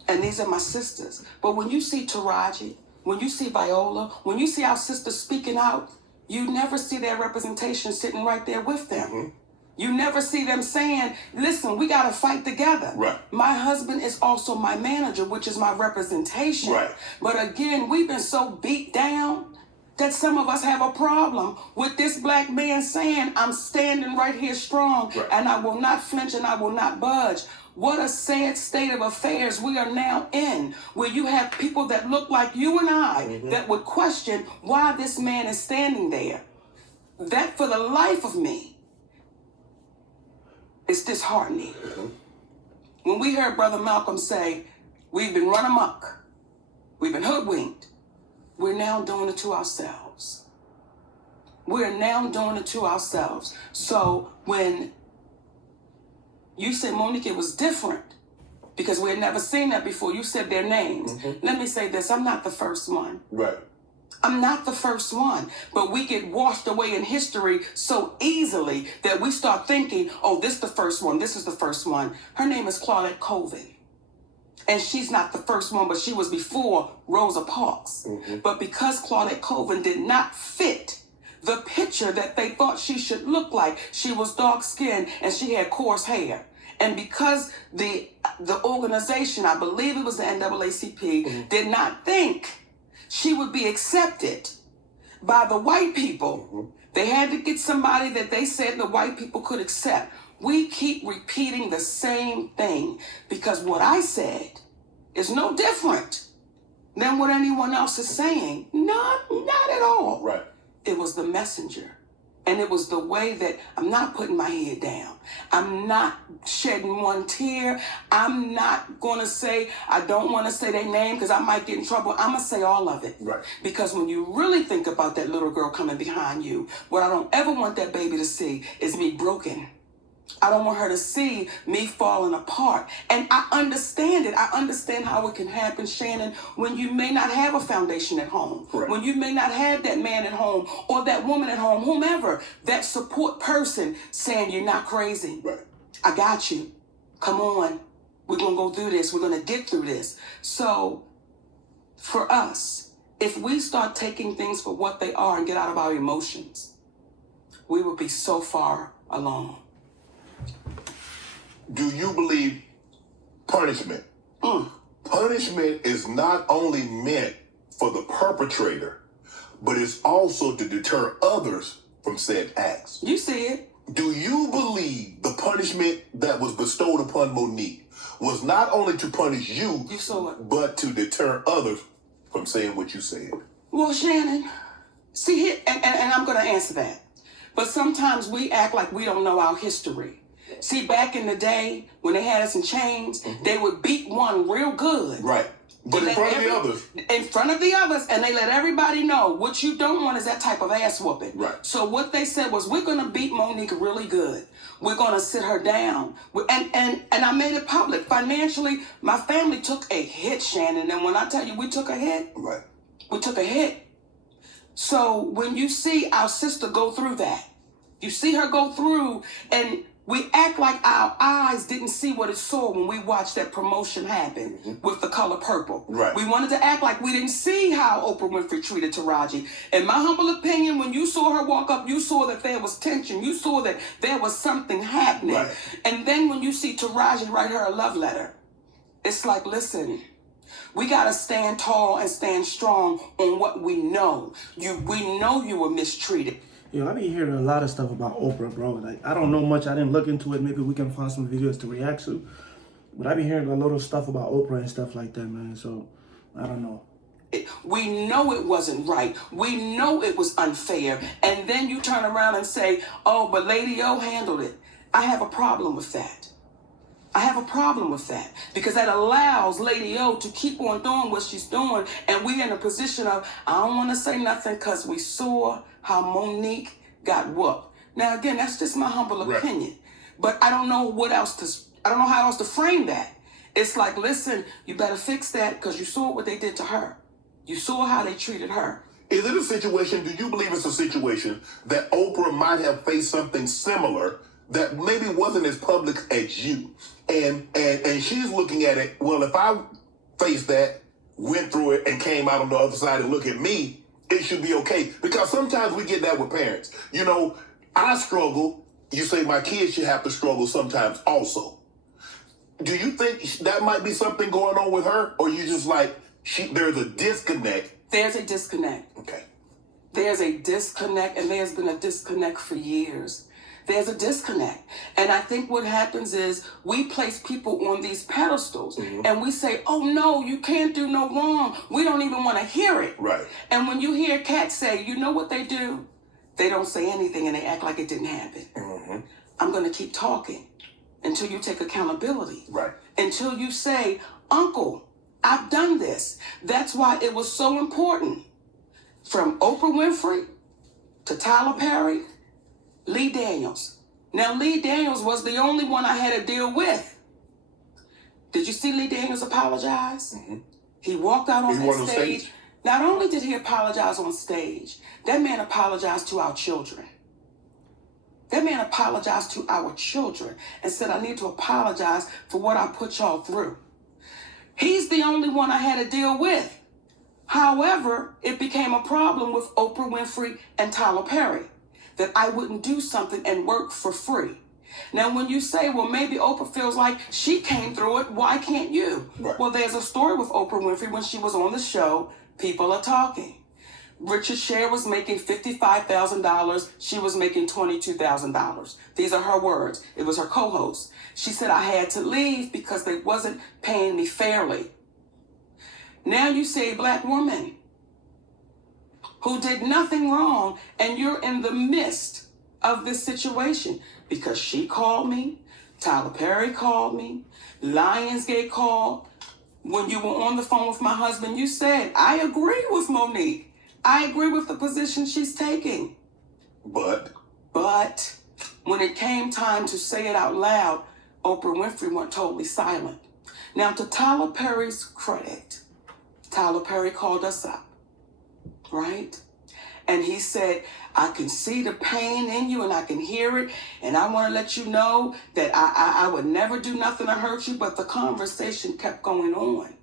and these are my sisters, but when you see Taraji, when you see Viola, when you see our sisters speaking out, you never see their representation sitting right there with them. Mm-hmm. You never see them saying, listen, we got to fight together. Right. My husband is also my manager, which is my representation. Right. But again, we've been so beat down that some of us have a problem with this black man saying, I'm standing right here strong, Right. and I will not flinch and I will not budge. What a sad state of affairs we are now in, where you have people that look like you and I that would question why this man is standing there. That, for the life of me, is disheartening. When we heard Brother Malcolm say, we've been run amok, we've been hoodwinked, we're now doing it to ourselves. We're now doing it to ourselves. So when you said, Monique, it was different because we had never seen that before. You said their names. Let me say this. I'm not the first one. Right. I'm not the first one. But we get washed away in history so easily that we start thinking, oh, this is the first one. This is the first one. Her name is Claudette Colvin. And she's not the first one, but she was before Rosa Parks. But because Claudette Colvin did not fit the picture that they thought she should look like, she was dark-skinned and she had coarse hair. And because the organization, I believe it was the NAACP, did not think she would be accepted by the white people, they had to get somebody that they said the white people could accept. We keep repeating the same thing because what I said is no different than what anyone else is saying. Not at all. Right. It was the messenger. And it was the way that I'm not putting my head down. I'm not shedding one tear. I'm not going to say, I don't want to say their name because I might get in trouble. I'm going to say all of it. Right. Because when you really think about that little girl coming behind you, what I don't ever want that baby to see is me broken. I don't want her to see me falling apart. And I understand it. I understand how it can happen, Shannon, when you may not have a foundation at home. Correct. When you may not have that man at home or that woman at home, whomever, that support person saying you're not crazy. Right. I got you. Come on. We're going to go through this. We're going to get through this. So for us, if we start taking things for what they are and get out of our emotions, we will be so far along. Do you believe punishment? Punishment is not only meant for the perpetrator, but it's also to deter others from said acts. You see it. Do you believe the punishment that was bestowed upon Monique was not only to punish you, You saw it. but to deter others from saying what you said? Well, Shannon, see here, and I'm going to answer that. But sometimes we act like we don't know our history. See, back in the day, when they had us in chains, they would beat one real good. Right. But in front of the others. In front of the others, and they let everybody know what you don't want is that type of ass whooping. Right. So what they said was, we're going to beat Monique really good. We're going to sit her down. And I made it public. Financially, my family took a hit, Shannon. And when I tell you we took a hit, Right. we took a hit. So when you see our sister go through that, you see her go through, and we act like our eyes didn't see what it saw when we watched that promotion happen with The Color Purple. Right. We wanted to act like we didn't see how Oprah Winfrey treated Taraji. In my humble opinion, when you saw her walk up, you saw that there was tension. You saw that there was something happening. Right. And then when you see Taraji write her a love letter, it's like, listen, We got to stand tall and stand strong on what we know. We know you were mistreated. Yo, I be hearing a lot of stuff about Oprah, bro. Like, I don't know much. I didn't look into it. Maybe we can find some videos to react to. But I be hearing a lot of stuff about Oprah and stuff like that, man. So, I don't know. We know it wasn't right. We know it was unfair. And then you turn around and say, oh, but Lady O handled it. I have a problem with that. I have a problem with that because that allows Lady O to keep on doing what she's doing. And we're in a position of, I don't want to say nothing because we saw how Monique got whooped. Now, again, that's just my humble opinion. But I don't know I don't know how else to frame that. It's like, listen, you better fix that because you saw what they did to her. You saw how they treated her. Is it a situation, do you believe it's a situation that Oprah might have faced something similar that maybe wasn't as public as you? And she's looking at it, well, if I faced that, went through it, and came out on the other side and look at me, it should be okay. Because sometimes we get that with parents. You know, I struggle. You say my kids should have to struggle sometimes also. Do you think that might be something going on with her? Or you just like, there's a disconnect? There's a disconnect. Okay. There's a disconnect, and there's been a disconnect for years. There's a disconnect. And I think what happens is we place people on these pedestals and we say, oh, no, you can't do no wrong. We don't even want to hear it. Right. And when you hear cats say, you know what they do? They don't say anything and they act like it didn't happen. I'm going to keep talking until you take accountability. Right. Until you say, Uncle, I've done this. That's why it was so important. From Oprah Winfrey to Tyler Perry, Lee Daniels. Now, Lee Daniels was the only one I had to deal with. Did you see Lee Daniels apologize? He walked out on that stage. Not only did he apologize on stage, that man apologized to our children. That man apologized to our children and said, I need to apologize for what I put y'all through. He's the only one I had to deal with. However, it became a problem with Oprah Winfrey and Tyler Perry that I wouldn't do something and work for free. Now, when you say, well, maybe Oprah feels like she came through it, why can't you? Right. Well, there's a story with Oprah Winfrey when she was on the show, People Are Talking. Richard Sher was making $55,000. She was making $22,000. These are her words. It was her co-host. She said, I had to leave because they wasn't paying me fairly. Now you say a black woman who did nothing wrong, and you're in the midst of this situation because she called me, Tyler Perry called me, Lionsgate called. When you were on the phone with my husband, you said, I agree with Monique. I agree with the position she's taking. But when it came time to say it out loud, Oprah Winfrey went totally silent. Now, to Tyler Perry's credit, Tyler Perry called us up, right? And he said, I can see the pain in you and I can hear it. And I want to let you know that I would never do nothing to hurt you. But the conversation kept going on.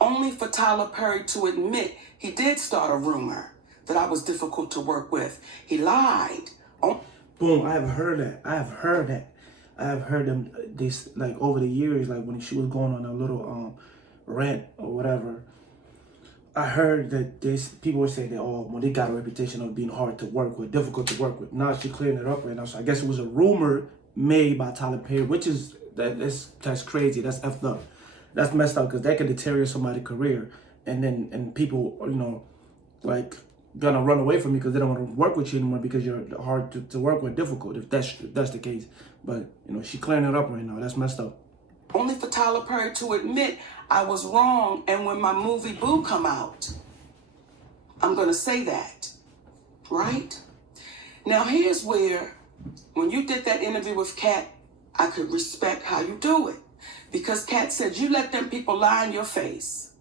Only for Tyler Perry to admit he did start a rumor that I was difficult to work with. He lied. Boom, I have heard that. I have heard them this like over the years, like when she was going on a little rant or whatever. I heard that people would say that, oh, well, they got a reputation of being hard to work with, difficult to work with. Now she's clearing it up right now. So I guess it was a rumor made by Tyler Perry, which is that's crazy. That's effed up. That's messed up because that could deteriorate somebody's career, and people, you know, like gonna run away from you because they don't want to work with you anymore because you're hard to work with, difficult. If that's the case, but you know, she clearing it up right now. That's messed up. Only for Tyler Perry to admit I was wrong, and when my movie Boo come out, I'm gonna say that, right? Now here's where, when you did that interview with Kat, I could respect how you do it. Because Kat said, you let them people lie in your face.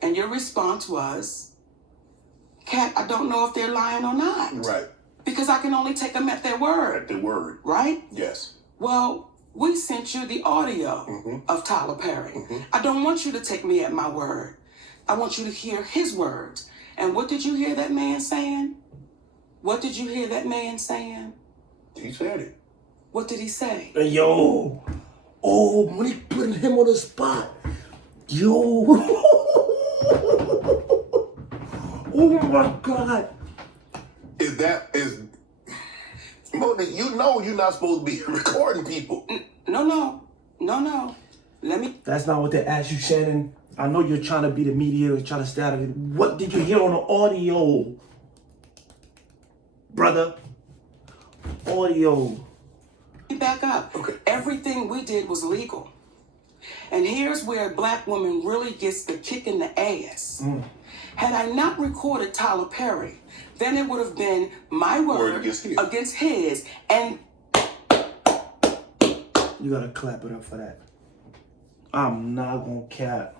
And your response was, Kat, I don't know if they're lying or not. right. Because I can only take them at their word. At the word. Right? Yes. Well, we sent you the audio of Tyler Perry. I don't want you to take me at my word. I want you to hear his words. And what did you hear that man saying? What did you hear that man saying? He said it. What did he say? Hey, yo, oh, Monique putting him on the spot. Yo. Oh my God. Is Monique, you know you're not supposed to be recording people. No. Let me. That's not what they asked you, Shannon. I know you're trying to be the media, you're trying to stay out of it. What did you hear on the audio? Brother. Audio. Back up. Okay. Everything we did was legal. And here's where a black woman really gets the kick in the ass. Had I not recorded Tyler Perry, then it would have been my word against his. And you gotta clap it up for that. I'm not gonna cap.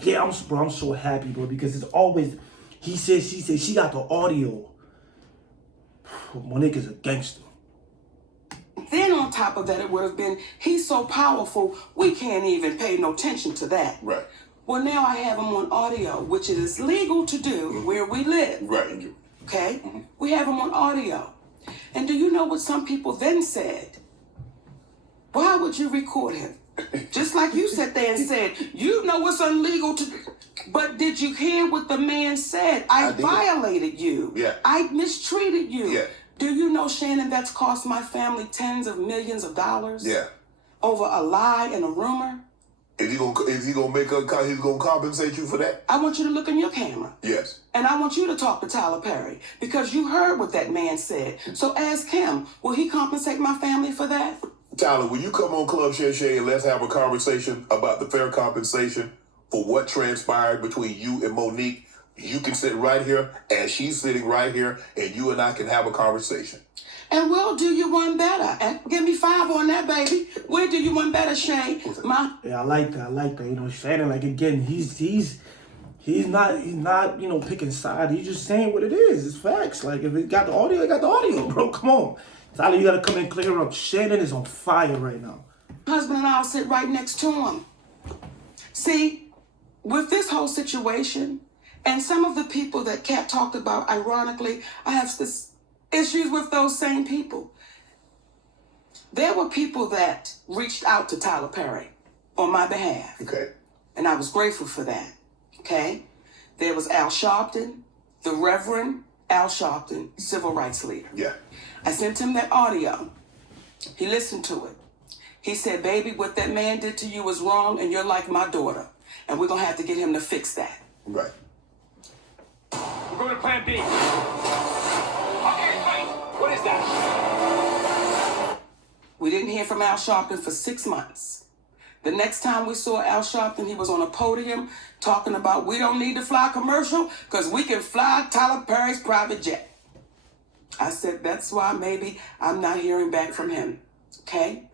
Yeah, I'm so happy, bro, because it's always he said, she said, she got the audio. Monique is a gangster. then on top of that, it would have been, he's so powerful, we can't even pay no attention to that. Right. Well, now I have him on audio, which is legal to do where we live. Right. Okay? We have him on audio. And do you know what some people then said? Why would you record him? Just like you sat there and said, you know it's illegal to... But did you hear what the man said? I violated you. Yeah. I mistreated you. Yeah. Do you know, Shannon, that's cost my family tens of millions of dollars? Yeah. Over a lie and a rumor? Is he gonna make he's gonna compensate you for that? I want you to look in your camera. Yes. And I want you to talk to Tyler Perry because you heard what that man said. So ask him, will he compensate my family for that? Tyler, will you come on Club Shay and let's have a conversation about the fair compensation for what transpired between you and Monique? You can sit right here and she's sitting right here and you and I can have a conversation. And we'll do you one better. And give me 5 on that, baby. We'll do you one better, Shay. Yeah, I like that. You know, Shannon, like, again, he's not, you know, picking side. He's just saying what it is. It's facts. Like, if it got the audio, it got the audio, bro. Come on. Tyler, you gotta come and clear up. Shannon is on fire right now. Husband and I'll sit right next to him. See, with this whole situation, and some of the people that Kat talked about, ironically, I have this issues with those same people. There were people that reached out to Tyler Perry on my behalf. Okay. And I was grateful for that. Okay? There was Al Sharpton, the Reverend Al Sharpton, civil rights leader. Yeah. I sent him that audio. He listened to it. He said, baby, what that man did to you was wrong, and you're like my daughter. And we're going to have to get him to fix that. Right. We're going to plan B. Okay, wait. What is that? We didn't hear from Al Sharpton for 6 months. The next time we saw Al Sharpton, he was on a podium talking about we don't need to fly commercial because we can fly Tyler Perry's private jet. I said, that's why maybe I'm not hearing back from him. Okay?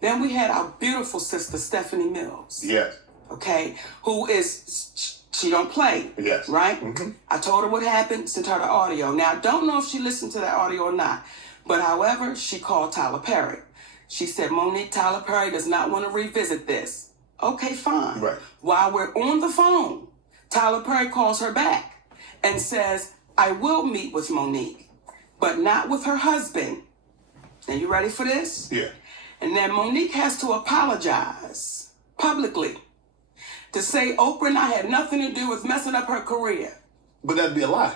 Then we had our beautiful sister, Stephanie Mills. Yes. Okay? Who is... She don't play, yes. Right? Mm-hmm. I told her what happened, sent her the audio. Now, I don't know if she listened to that audio or not, but however, she called Tyler Perry. She said, Monique, Tyler Perry does not want to revisit this. Okay, fine. Right. While we're on the phone, Tyler Perry calls her back and says, I will meet with Monique, but not with her husband. Now, you ready for this? Yeah. And then Monique has to apologize publicly to say Oprah and I had nothing to do with messing up her career. But that'd be a lie.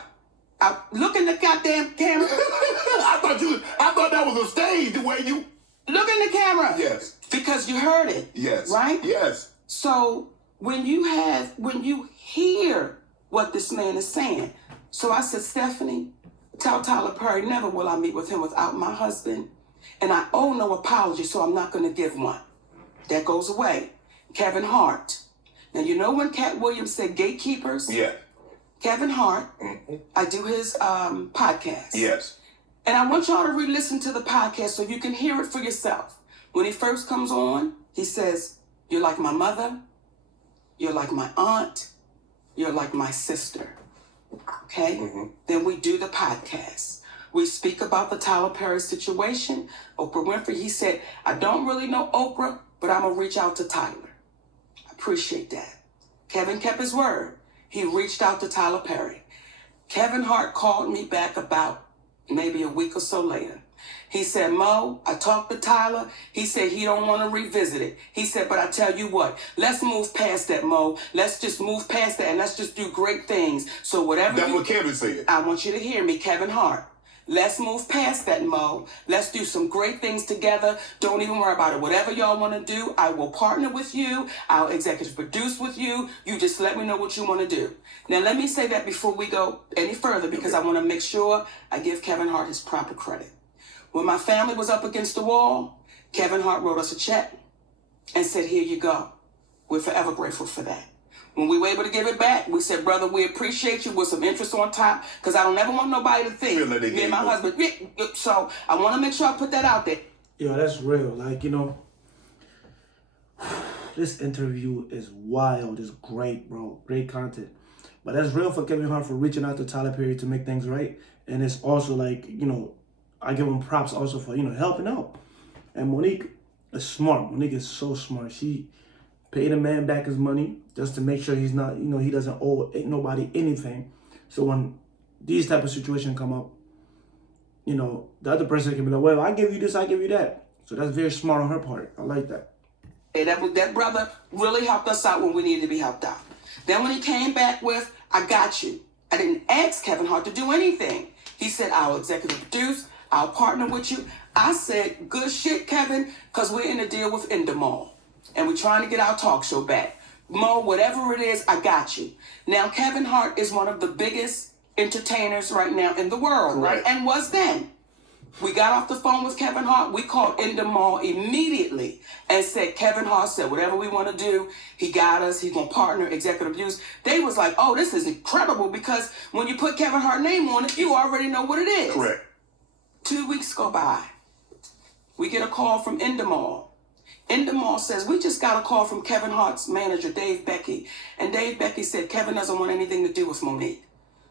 Look in the goddamn camera. I thought that was a stage the way you... Look in the camera. Yes. Because you heard it. Yes. Right? Yes. So when you hear what this man is saying, so I said, Stephanie, tell Tyler Perry, never will I meet with him without my husband. And I owe no apology, so I'm not going to give one. That goes away. Kevin Hart. Now, you know when Cat Williams said gatekeepers? Yeah. Kevin Hart, I do his podcast. Yes. And I want y'all to re-listen to the podcast so you can hear it for yourself. When he first comes on, he says, you're like my mother, you're like my aunt, you're like my sister. Okay? Mm-hmm. Then we do the podcast. We speak about the Tyler Perry situation. Oprah Winfrey, he said, I don't really know Oprah, but I'm going to reach out to Tyler. Appreciate that. Kevin kept his word. He reached out to Tyler Perry. Kevin Hart called me back about maybe a week or so later He said, Mo, I talked to Tyler. He said he don't want to revisit it. He said, but I tell you what, let's move past that, Mo. Let's just move past that and let's just do great things. So whatever That's what Kevin said. I want you to hear me, Kevin Hart. Let's move past that, Mo. Let's do some great things together. Don't even worry about it. Whatever y'all want to do, I will partner with you. I'll executive produce with you. You just let me know what you want to do. Now, let me say that before we go any further, because I want to make sure I give Kevin Hart his proper credit. When my family was up against the wall, Kevin Hart wrote us a check and said, here you go. We're forever grateful for that. When we were able to give it back, we said, brother, we appreciate you with some interest on top, because I don't ever want nobody to think me and my husband. So I want to make sure I put that out there. Yo, that's real. Like, you know, this interview is wild. It's great, bro. Great content. But that's real for Kevin Hart for reaching out to Tyler Perry to make things right. And it's also like, you know, I give him props also for, you know, helping out. And Monique is smart. Monique is so smart. She paid a man back his money just to make sure he's not, you know, he doesn't owe nobody anything. So when these type of situations come up, you know, the other person can be like, well, I give you this, I give you that. So that's very smart on her part. I like that. Hey, that brother really helped us out when we needed to be helped out. Then when he came back with, I got you. I didn't ask Kevin Hart to do anything. He said, I'll executive produce, I'll partner with you. I said, good shit, Kevin, because we're in a deal with Endemol. And we're trying to get our talk show back. Mo, whatever it is, I got you. Now, Kevin Hart is one of the biggest entertainers right now in the world, right? And was then. We got off the phone with Kevin Hart. We called Endemol immediately and said, Kevin Hart said, whatever we want to do, he got us. He's going to partner, executive produce. They was like, oh, this is incredible, because when you put Kevin Hart's name on it, you already know what it is. Correct. 2 weeks go by. We get a call from Endemol. Endemol says, we just got a call from Kevin Hart's manager, Dave Becky. And Dave Becky said, Kevin doesn't want anything to do with Monique.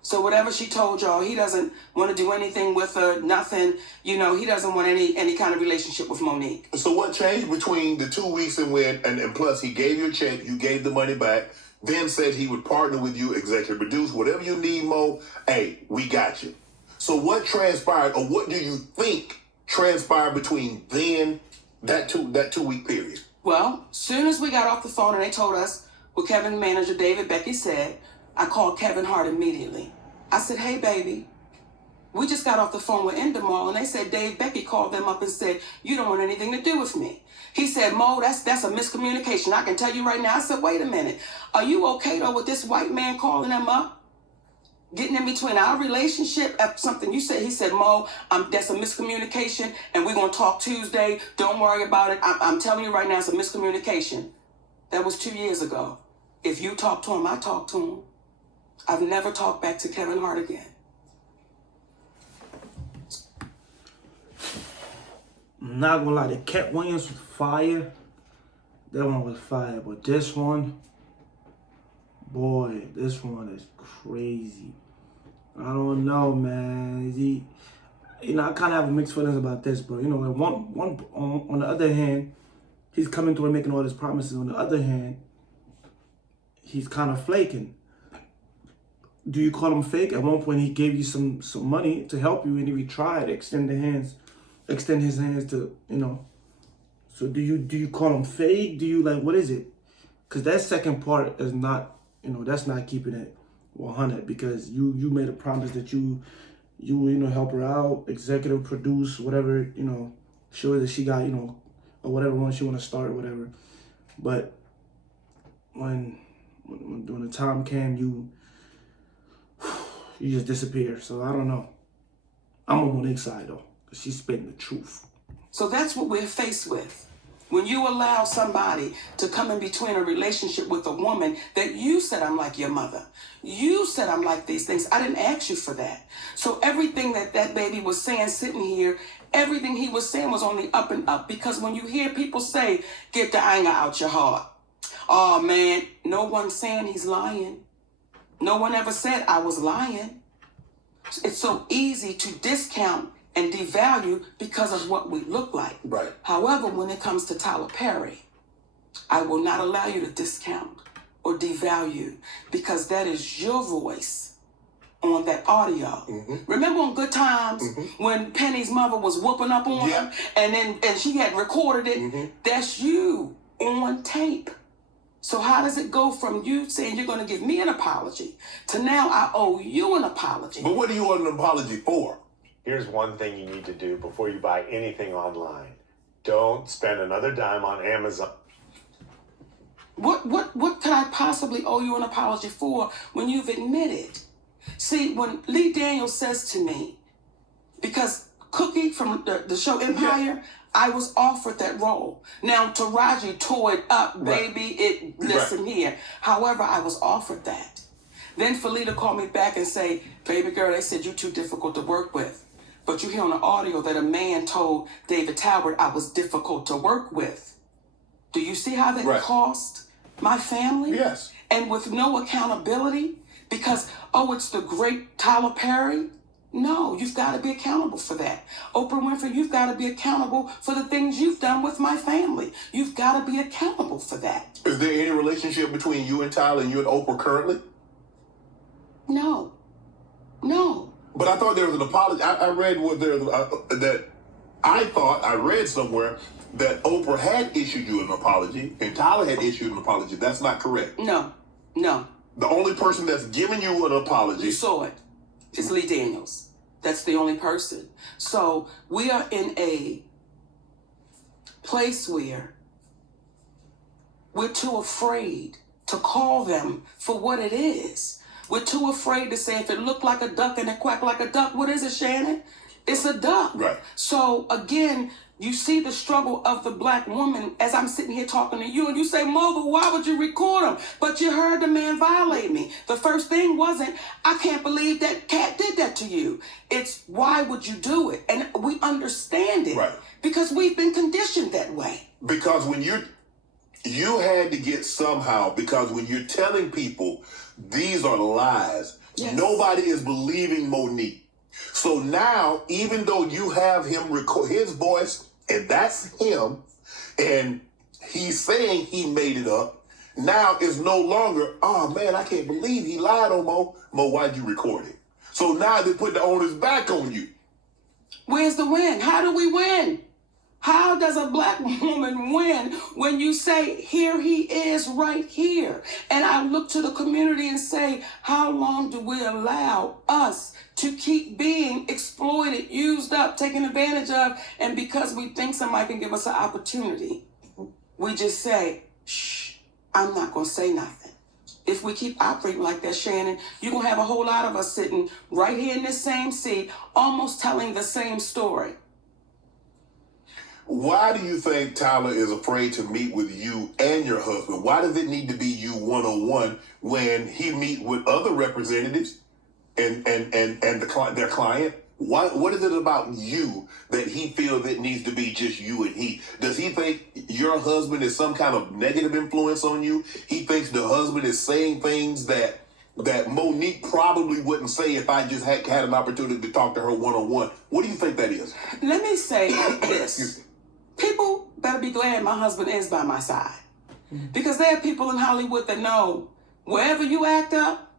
So whatever she told y'all, he doesn't want to do anything with her, nothing. You know, he doesn't want any kind of relationship with Monique. So what changed between the 2 weeks and plus he gave you a check, you gave the money back, then said he would partner with you, executive produce, whatever you need, Mo, hey, we got you. So what transpired, or what do you think transpired between then, that 2 week period? Well, soon as we got off the phone and they told us what Kevin's manager, David Becky, said, I called Kevin Hart immediately. I said, hey, baby, we just got off the phone with Endemol, and they said Dave Becky called them up and said, you don't want anything to do with me. He said, Mo, that's a miscommunication. I can tell you right now. I said, wait a minute. Are you okay, though, with this white man calling them up? Getting in between our relationship after something you said. He said, Mo, that's a miscommunication, and we're going to talk Tuesday. Don't worry about it. I'm telling you right now, it's a miscommunication. That was 2 years ago. If you talk to him, I talk to him. I've never talked back to Kevin Hart again. I'm not gonna lie, the Cat Williams was fire. That one was fire, but this one, boy, this one is crazy. I don't know, man. I kind of have mixed feelings about this, bro. You know, on the other hand, he's coming through and making all his promises. On the other hand, he's kind of flaking. Do you call him fake? At one point, he gave you some money to help you, and he tried to extend his hands to, you know. So do you call him fake? Do you, like, what is it? Because that second part is not, you know, that's not keeping it 100, because you made a promise that you help her out, executive produce, whatever, you know, show that she got, you know, or whatever one she want to start or whatever. But when the time came, you just disappear. So I don't know. I'm on Monique's side though, because she's spitting the truth. So that's what we're faced with. When you allow somebody to come in between a relationship with a woman that you said, I'm like your mother. You said I'm like these things. I didn't ask you for that. So everything that baby was saying sitting here, everything he was saying was on the up and up. Because when you hear people say, get the anger out your heart. Oh man, no one's saying he's lying. No one ever said I was lying. It's so easy to discount and devalue because of what we look like. Right. However, when it comes to Tyler Perry, I will not allow you to discount or devalue, because that is your voice on that audio. Remember on Good Times when Penny's mother was whooping up on her and she had recorded it? That's you on tape. So how does it go from you saying you're going to give me an apology to now I owe you an apology? But what do you want an apology for? Here's one thing you need to do before you buy anything online. Don't spend another dime on Amazon. What could I possibly owe you an apology for when you've admitted? See, when Lee Daniels says to me, because Cookie from the show Empire, I was offered that role. Now, Taraji tore it up, baby. Listen here. However, I was offered that. Then Felita called me back and say, baby girl, they said you're too difficult to work with. But you hear on the audio that a man told David Talbot I was difficult to work with. Do you see how that cost my family? Yes. And with no accountability? Because, it's the great Tyler Perry? No, you've got to be accountable for that. Oprah Winfrey, you've got to be accountable for the things you've done with my family. You've got to be accountable for that. Is there any relationship between you and Tyler and you and Oprah currently? No. But I thought there was an apology. I read that I thought I read somewhere that Oprah had issued you an apology and Tyler had issued an apology. That's not correct. No. The only person that's given you an apology. You saw it. It's Lee Daniels. That's the only person. So we are in a place where we're too afraid to call them for what it is. We're too afraid to say if it looked like a duck and it quacked like a duck, what is it, Shannon? It's a duck. Right. So again, you see the struggle of the black woman as I'm sitting here talking to you and you say, Mo, but why would you record him? But you heard the man violate me. The first thing wasn't, I can't believe that cat did that to you. It's why would you do it? And we understand it because we've been conditioned that way. Because when you had to get somehow, because when you're telling people these are lies, nobody is believing Monique. So now, even though you have him record his voice, and that's him, and he's saying he made it up, now it's no longer, oh man, I can't believe he lied on Mo. Mo, why'd you record it? So now they put the onus back on you. Where's the win? How do we win? How does a black woman win when you say, here he is right here? And I look to the community and say, how long do we allow us to keep being exploited, used up, taken advantage of? And because we think somebody can give us an opportunity, we just say, shh, I'm not going to say nothing. If we keep operating like that, Shannon, you're going to have a whole lot of us sitting right here in this same seat, almost telling the same story. Why do you think Tyler is afraid to meet with you and your husband? Why does it need to be you one-on-one when he meet with other representatives and their client? What is it about you that he feels it needs to be just you and he? Does he think your husband is some kind of negative influence on you? He thinks the husband is saying things that Monique probably wouldn't say if I just had an opportunity to talk to her one-on-one. What do you think that is? Let me say this. People better be glad my husband is by my side. Because there are people in Hollywood that know wherever you act up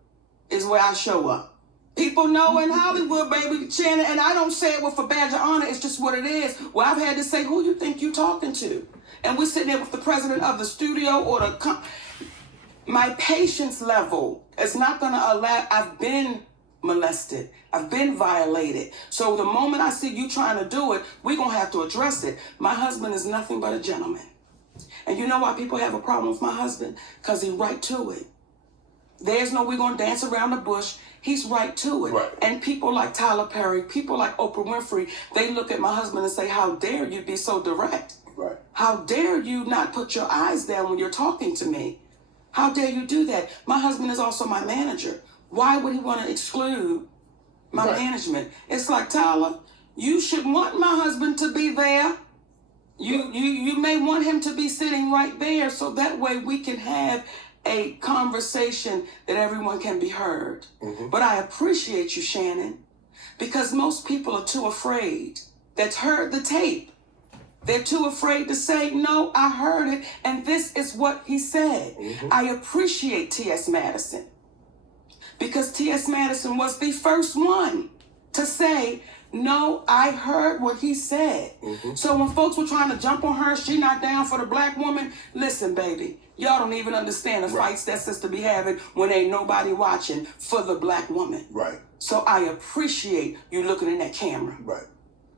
is where I show up. People know in Hollywood, baby, Shannon, and I don't say it with a badge of honor, it's just what it is. Well, I've had to say, who you think you talking to? And we're sitting there with the president of the studio or my patience level is not going to allow. I've been molested. I've been violated. So the moment I see you trying to do it, we're going to have to address it. My husband is nothing but a gentleman. And you know why people have a problem with my husband? Because he's right to it. There's no we're going to dance around the bush. He's right to it. Right. And people like Tyler Perry, people like Oprah Winfrey, they look at my husband and say, how dare you be so direct? Right. How dare you not put your eyes down when you're talking to me? How dare you do that? My husband is also my manager. Why would he want to exclude my management? It's like, Tyler, you should want my husband to be there. You may want him to be sitting right there so that way we can have a conversation that everyone can be heard. But I appreciate you, Shannon, because most people are too afraid. That's heard the tape. They're too afraid to say, no, I heard it, and this is what he said. I appreciate T.S. Madison. because T.S. Madison was the first one to say, no, I heard what he said. So when folks were trying to jump on her, she not down for the black woman, listen, baby, y'all don't even understand the fights that sister be having when ain't nobody watching for the black woman. Right. So I appreciate you looking in that camera. Right.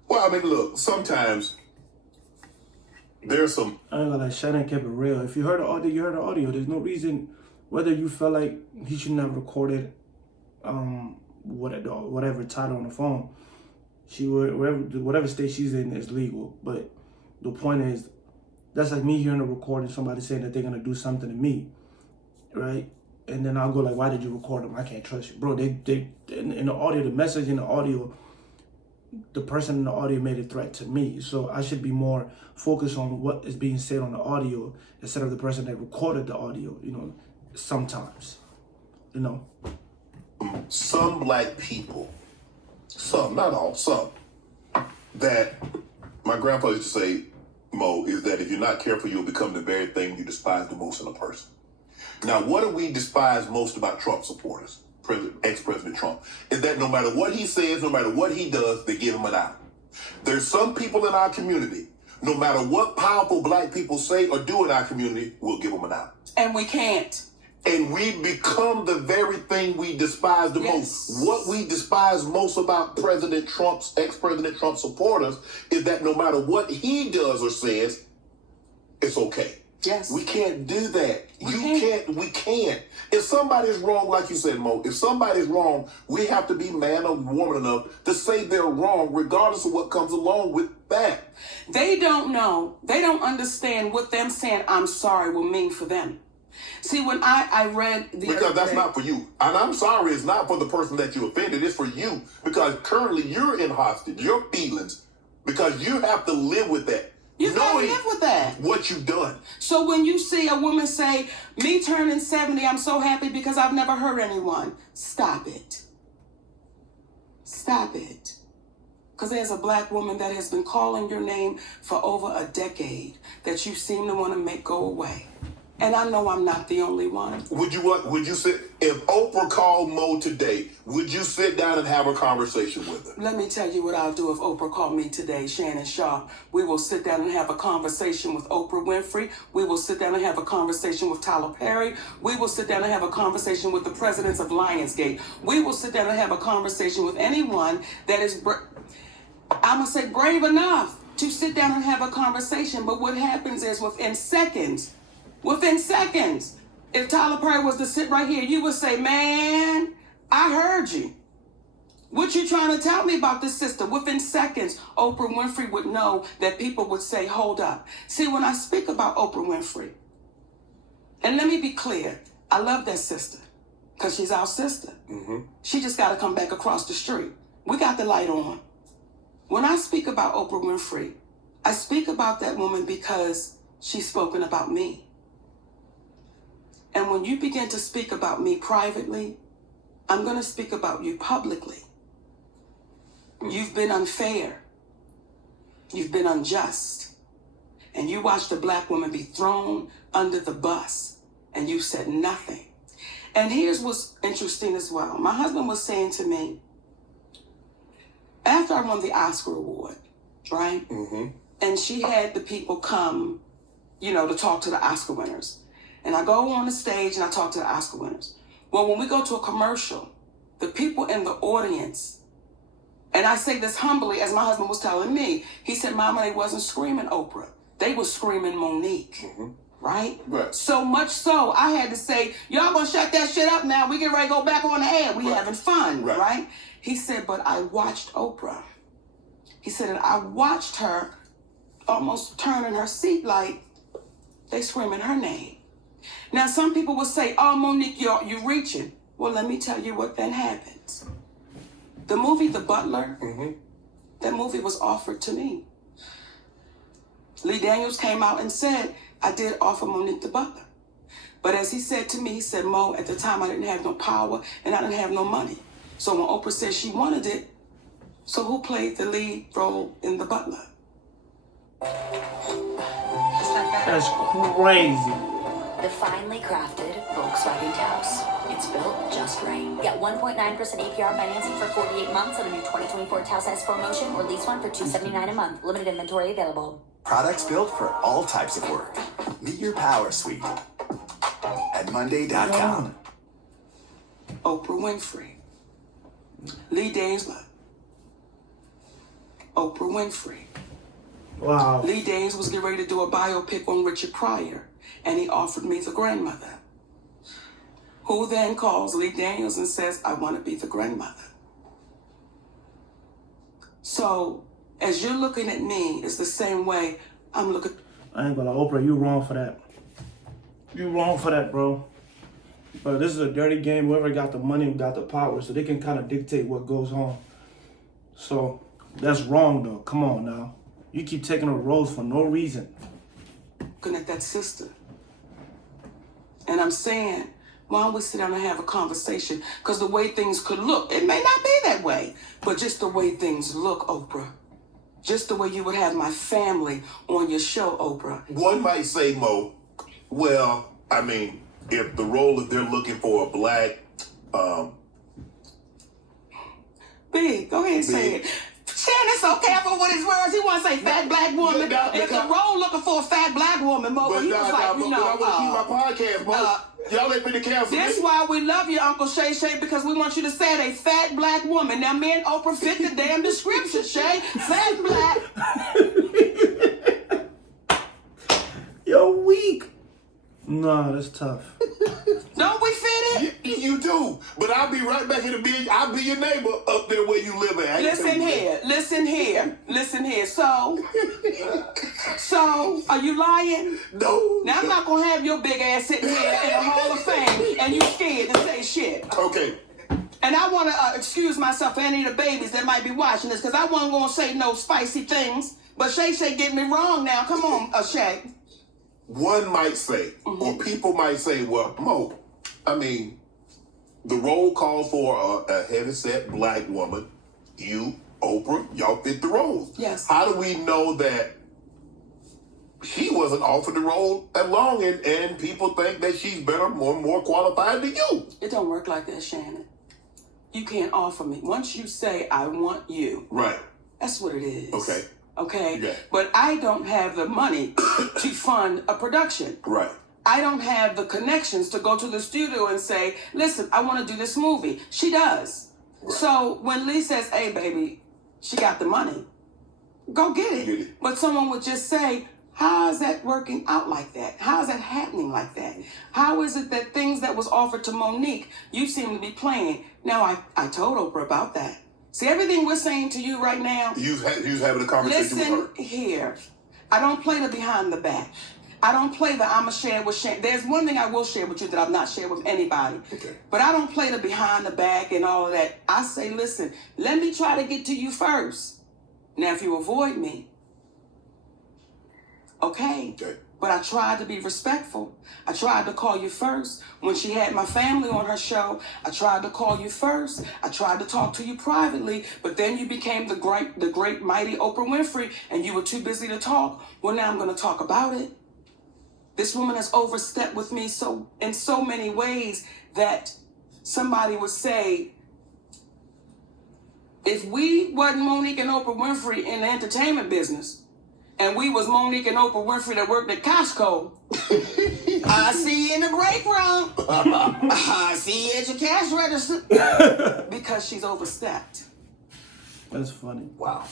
Well, I mean, look, sometimes there's some... I ain't gonna lie, Shannon kept it real. If you heard the audio, you heard the audio. There's no reason, whether you felt like he shouldn't have recorded whatever title on the phone. She would, whatever state she's in is legal. But the point is, that's like me hearing a recording, somebody saying that they're gonna do something to me, right? And then I'll go like, why did you record them? I can't trust you. Bro, they in the audio, the message in the audio, the person in the audio made a threat to me. So I should be more focused on what is being said on the audio instead of the person that recorded the audio, you know, sometimes, you know. Some black people, some, not all, some, that my grandpa used to say, Mo, is that if you're not careful, you'll become the very thing you despise the most in a person. Now, what do we despise most about Trump supporters, ex-President Trump, is that no matter what he says, no matter what he does, they give him an out. There's some people in our community, no matter what powerful black people say or do in our community, we'll give them an out. And we can't. And we become the very thing we despise the most. What we despise most about President Trump's, ex-President Trump supporters is that no matter what he does or says, it's okay. Yes. We can't do that. We can't. If somebody's wrong, like you said, Mo, if somebody's wrong, we have to be man or woman enough to say they're wrong, regardless of what comes along with that. They don't know. They don't understand what them saying, I'm sorry, will mean for them. See, when I read the because that's not for you. And I'm sorry, it's not for the person that you offended. It's for you. Because currently you're in hostage, your feelings, because you have to live with that. You gotta live with that. What you've done. So when you see a woman say, me turning 70, I'm so happy because I've never hurt anyone. Stop it. Stop it. Because there's a black woman that has been calling your name for over a decade that you seem to want to make go away. And I know I'm not the only one. Would you sit, if Oprah called Mo today, would you sit down and have a conversation with her? Let me tell you what I'll do if Oprah called me today, Shannon Shaw. We will sit down and have a conversation with Oprah Winfrey. We will sit down and have a conversation with Tyler Perry. We will sit down and have a conversation with the presidents of Lionsgate. We will sit down and have a conversation with anyone that is, I'm going to say, brave enough to sit down and have a conversation. But what happens is within seconds, if Tyler Perry was to sit right here, you would say, man, I heard you. What you trying to tell me about this sister? Within seconds, Oprah Winfrey would know that people would say, hold up. See, when I speak about Oprah Winfrey, and let me be clear, I love that sister because she's our sister. Mm-hmm. She just got to come back across the street. We got the light on. When I speak about Oprah Winfrey, I speak about that woman because she's spoken about me. And when you begin to speak about me privately, I'm going to speak about you publicly. You've been unfair. You've been unjust. And you watched a black woman be thrown under the bus, and you said nothing. And here's what's interesting as well. My husband was saying to me, after I won the Oscar award, right? Mm-hmm. And she had the people come, to talk to the Oscar winners. And I go on the stage and I talk to the Oscar winners. Well, when we go to a commercial, the people in the audience, and I say this humbly, as my husband was telling me, he said, Mama, they wasn't screaming Oprah. They was screaming Monique, right? So much so, I had to say, y'all gonna shut that shit up now. We get ready to go back on the air. We having fun, right? He said, but I watched Oprah. He said, and I watched her almost turn in her seat like they screaming her name. Now, some people will say, oh, Monique, you're reaching. Well, let me tell you what then happens. The movie The Butler, that movie was offered to me. Lee Daniels came out and said, I did offer Monique The Butler. But as he said to me, he said, Mo, at the time I didn't have no power and I didn't have no money. So when Oprah said she wanted it, so who played the lead role in The Butler? That's crazy. The finely crafted Volkswagen Taos. It's built just right. Get 1.9% APR financing for 48 months on a new 2024 Taos S4 Motion or lease one for $279 a month. Limited inventory available. Products built for all types of work. Meet your power suite at Monday.com. Oprah Winfrey. Lee Days. Oprah Winfrey. Wow. Lee Days was getting ready to do a biopic on Richard Pryor, and he offered me the grandmother. Who then calls Lee Daniels and says, I want to be the grandmother. So, as you're looking at me, it's the same way I'm looking. I ain't gonna lie, Oprah, you wrong for that. You wrong for that, bro. But this is a dirty game. Whoever got the money got the power, so they can kind of dictate what goes on. So, that's wrong, though. Come on now. You keep taking the roles for no reason. Looking at that sister. And I'm saying, why don't we sit down and have a conversation? Because the way things could look, it may not be that way, but just the way things look, Oprah. Just the way you would have my family on your show, Oprah. One might say, Mo, well, I mean, if the role that they're looking for a black, Big, go ahead and say it. Shannon, it's okay for what his words. He want to say fat black woman. If the role looking for a fat black woman, Mo, but he was like, you know, I want to keep my podcast, Mo. Y'all ain't finna cancel me. That's why we love you, Uncle Shay, because we want you to say it, a fat black woman. Now, me and Oprah fit the damn description, Shay. Fat black. You're weak. No, that's tough. Don't we fit it? You do, but I'll be right back in the big. I'll be your neighbor up there where you live at. Listen here. So, are you lying? No. Now, I'm not going to have your big ass sitting here in the Hall of Fame and you scared to say shit. Okay. And I want to excuse myself for any of the babies that might be watching this because I wasn't going to say no spicy things. But Shay get me wrong now. Come on, Shay. One might say, or people might say, well, Mo, I mean, the role called for a heavyset black woman. You, Oprah, y'all fit the roles. Yes. How do we know that she wasn't offered the role at long and people think that she's better, more qualified than you? It don't work like that, Shannon. You can't offer me. Once you say, I want you. Right. That's what it is. Okay. Yeah. But I don't have the money to fund a production. Right. I don't have the connections to go to the studio and say, listen, I want to do this movie. She does. Right. So when Lee says, hey, baby, she got the money, go get it. But someone would just say, how is that working out like that? How is that happening like that? How is it that things that was offered to Monique, you seem to be playing? Now, I told Oprah about that. See, everything we're saying to you right now. You was having a conversation with her. Listen here. I don't play the behind the back. I don't play the I'ma share with Shay. There's one thing I will share with you that I've not shared with anybody. Okay. But I don't play the behind the back and all of that. I say, listen, let me try to get to you first. Now, if you avoid me, okay. But I tried to be respectful. I tried to call you first. When she had my family on her show, I tried to call you first. I tried to talk to you privately, but then you became the great, mighty Oprah Winfrey, and you were too busy to talk. Well, now I'm going to talk about it. This woman has overstepped with me in so many ways that somebody would say, if we wasn't Monique and Oprah Winfrey in the entertainment business, and we was Monique and Oprah Winfrey that worked at Costco, I see you in the break room. I see you at your cash register. Because she's overstepped. That's funny. Wow.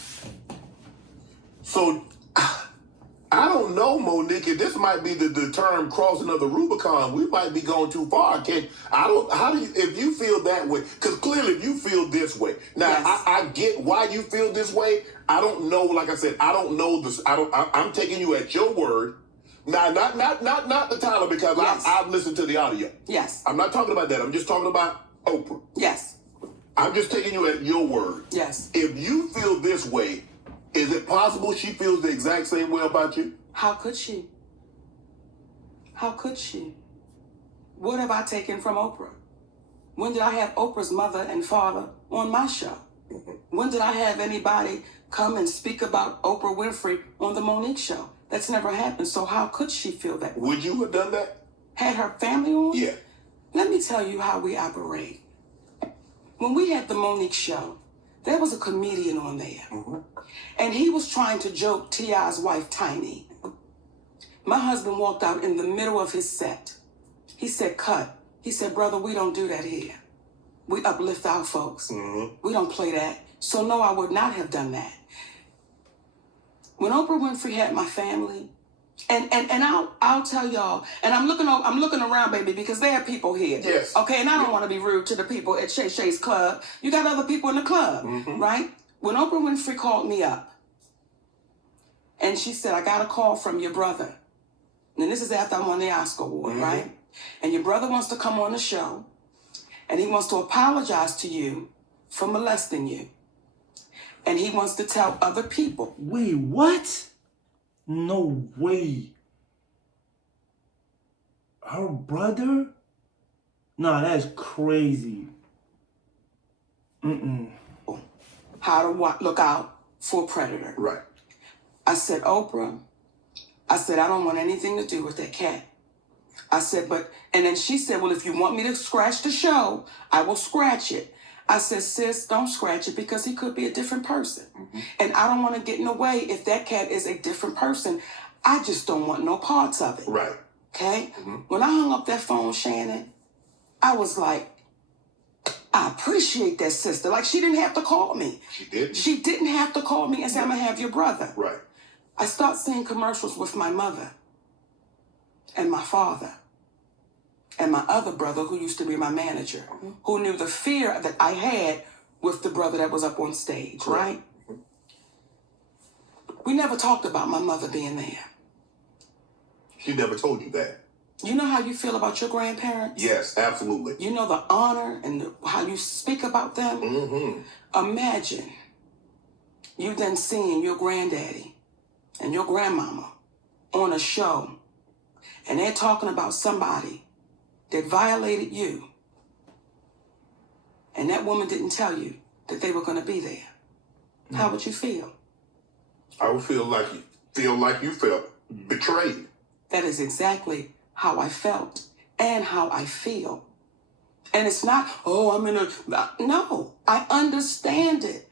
So, I don't know, Monique. This might be the term crossing of the Rubicon. We might be going too far. If you feel that way, because clearly if you feel this way. Now, yes. I get why you feel this way. I don't know, like I said, I don't know this. I'm taking you at your word. Now, not the Tyler, because yes. I've listened to the audio. Yes. I'm not talking about that. I'm just talking about Oprah. Yes. I'm just taking you at your word. Yes. If you feel this way, is it possible she feels the exact same way about you? How could she? How could she? What have I taken from Oprah? When did I have Oprah's mother and father on my show? When did I have anybody come and speak about Oprah Winfrey on the Monique show? That's never happened. So how could she feel that? Would you have done that? had her family on? Yeah. Let me tell you how we operate. When we had the Monique show, there was a comedian on there. And he was trying to joke T.I.'s wife, Tiny. My husband walked out in the middle of his set. He said, cut. He said, brother, we don't do that here. We uplift our folks. We don't play that. So no, I would not have done that. When Oprah Winfrey had my family, and I'll tell y'all, and I'm looking around, baby, because there are people here. Yes. Okay, and I don't want to be rude to the people at Shay's club. You got other people in the club, right? When Oprah Winfrey called me up, and she said, I got a call from your brother. And this is after I won the Oscar award, right? And your brother wants to come on the show, and he wants to apologize to you for molesting you. And he wants to tell other people. Wait, what? No way. Her brother? Nah, that's crazy. How to look out for a predator. Right. I said, Oprah, I said, I don't want anything to do with that cat. I said, and then she said, well, if you want me to scratch the show, I will scratch it. I said, sis, don't scratch it because he could be a different person. And I don't want to get in the way if that cat is a different person. I just don't want no parts of it. Right. Okay? When I hung up that phone, Shannon, I was like, I appreciate that sister. Like, she didn't have to call me. She didn't. She didn't have to call me and say, I'm going to have your brother. Right. I start seeing commercials with my mother and my father and my other brother who used to be my manager, who knew the fear that I had with the brother that was up on stage, right? We never talked about my mother being there. She never told you that. You know how you feel about your grandparents? Yes, absolutely. You know the honor and how you speak about them? Imagine you then seeing your granddaddy and your grandmama on a show, and they're talking about somebody that violated you, and that woman didn't tell you that they were going to be there. How would you feel? I would feel like you felt betrayed. That is exactly how I felt and how I feel. And it's not, no, I understand it.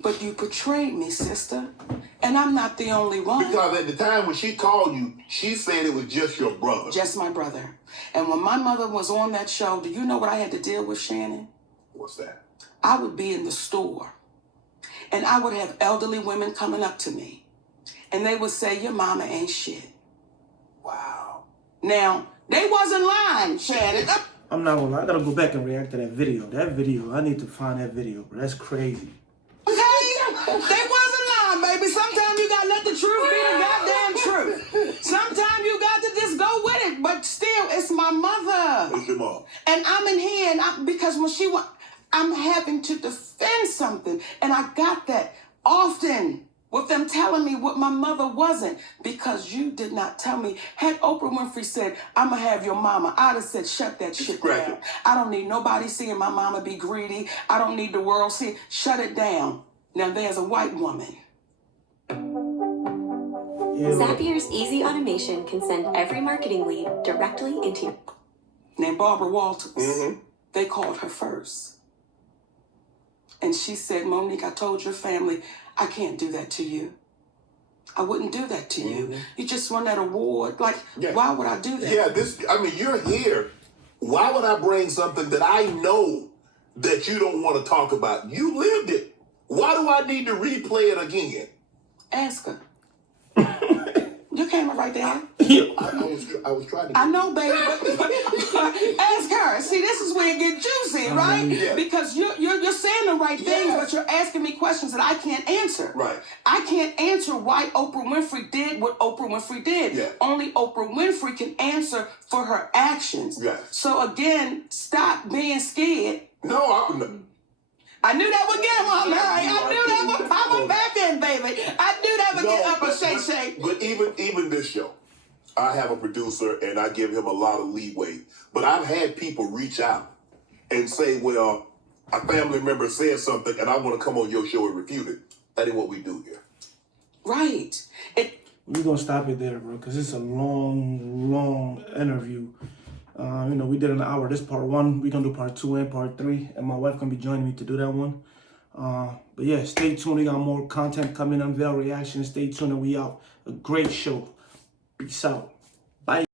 But you betrayed me, sister. And I'm not the only one. Because at the time when she called you, she said it was just your brother. Just my brother. And when my mother was on that show, do you know what I had to deal with, Shannon? What's that? I would be in the store, and I would have elderly women coming up to me, and they would say, your mama ain't shit. Wow. Now, they wasn't lying, Shannon. I'm not gonna lie, I gotta go back and react to that video. That video, I need to find that video, bro. That's crazy. They wasn't lying, baby. Sometimes you gotta let the truth be the goddamn truth. Sometimes you got to just go with it. But still, it's my mother. It's your mom. And I'm in here, and because when she went, I'm having to defend something. And I got that often with them telling me what my mother wasn't, because you did not tell me. Had Oprah Winfrey said, I'm going to have your mama, I'd have said, shut that shit down. I don't need nobody seeing my mama be greedy. I don't need the world seeing. Shut it down. Now there's a white woman. Zapier's easy automation can send every marketing lead directly into your... Named Barbara Walters. They called her first. And she said, Monique, I told your family, I can't do that to you. I wouldn't do that to you. You just won that award. Like, why would I do that? Yeah, you're here. Why would I bring something that I know that you don't want to talk about? You lived it. Why do I need to replay it again? Ask her. Your camera right there. I was trying to. I know, baby, but ask her. See, this is where it gets juicy, right? Yeah. Because you're saying the right things, but you're asking me questions that I can't answer. Right. I can't answer why Oprah Winfrey did what Oprah Winfrey did. Yeah. Only Oprah Winfrey can answer for her actions. Yeah. So again, stop being scared. No, I knew that would get him on, Mary. I knew that would pop him back in, baby. I knew that would get up a Shay. But even this show, I have a producer and I give him a lot of leeway. But I've had people reach out and say, well, a family member said something and I want to come on your show and refute it. That ain't what we do here. Right. We're going to stop it there, bro, because it's a long, long interview. You know, we did an hour. This part 1. We're gonna do part 2 and part 3, and my wife gonna be joining me to do that one. But yeah, stay tuned. We got more content coming. Unveiled reaction. Stay tuned, and we out. A great show. Peace out. Bye.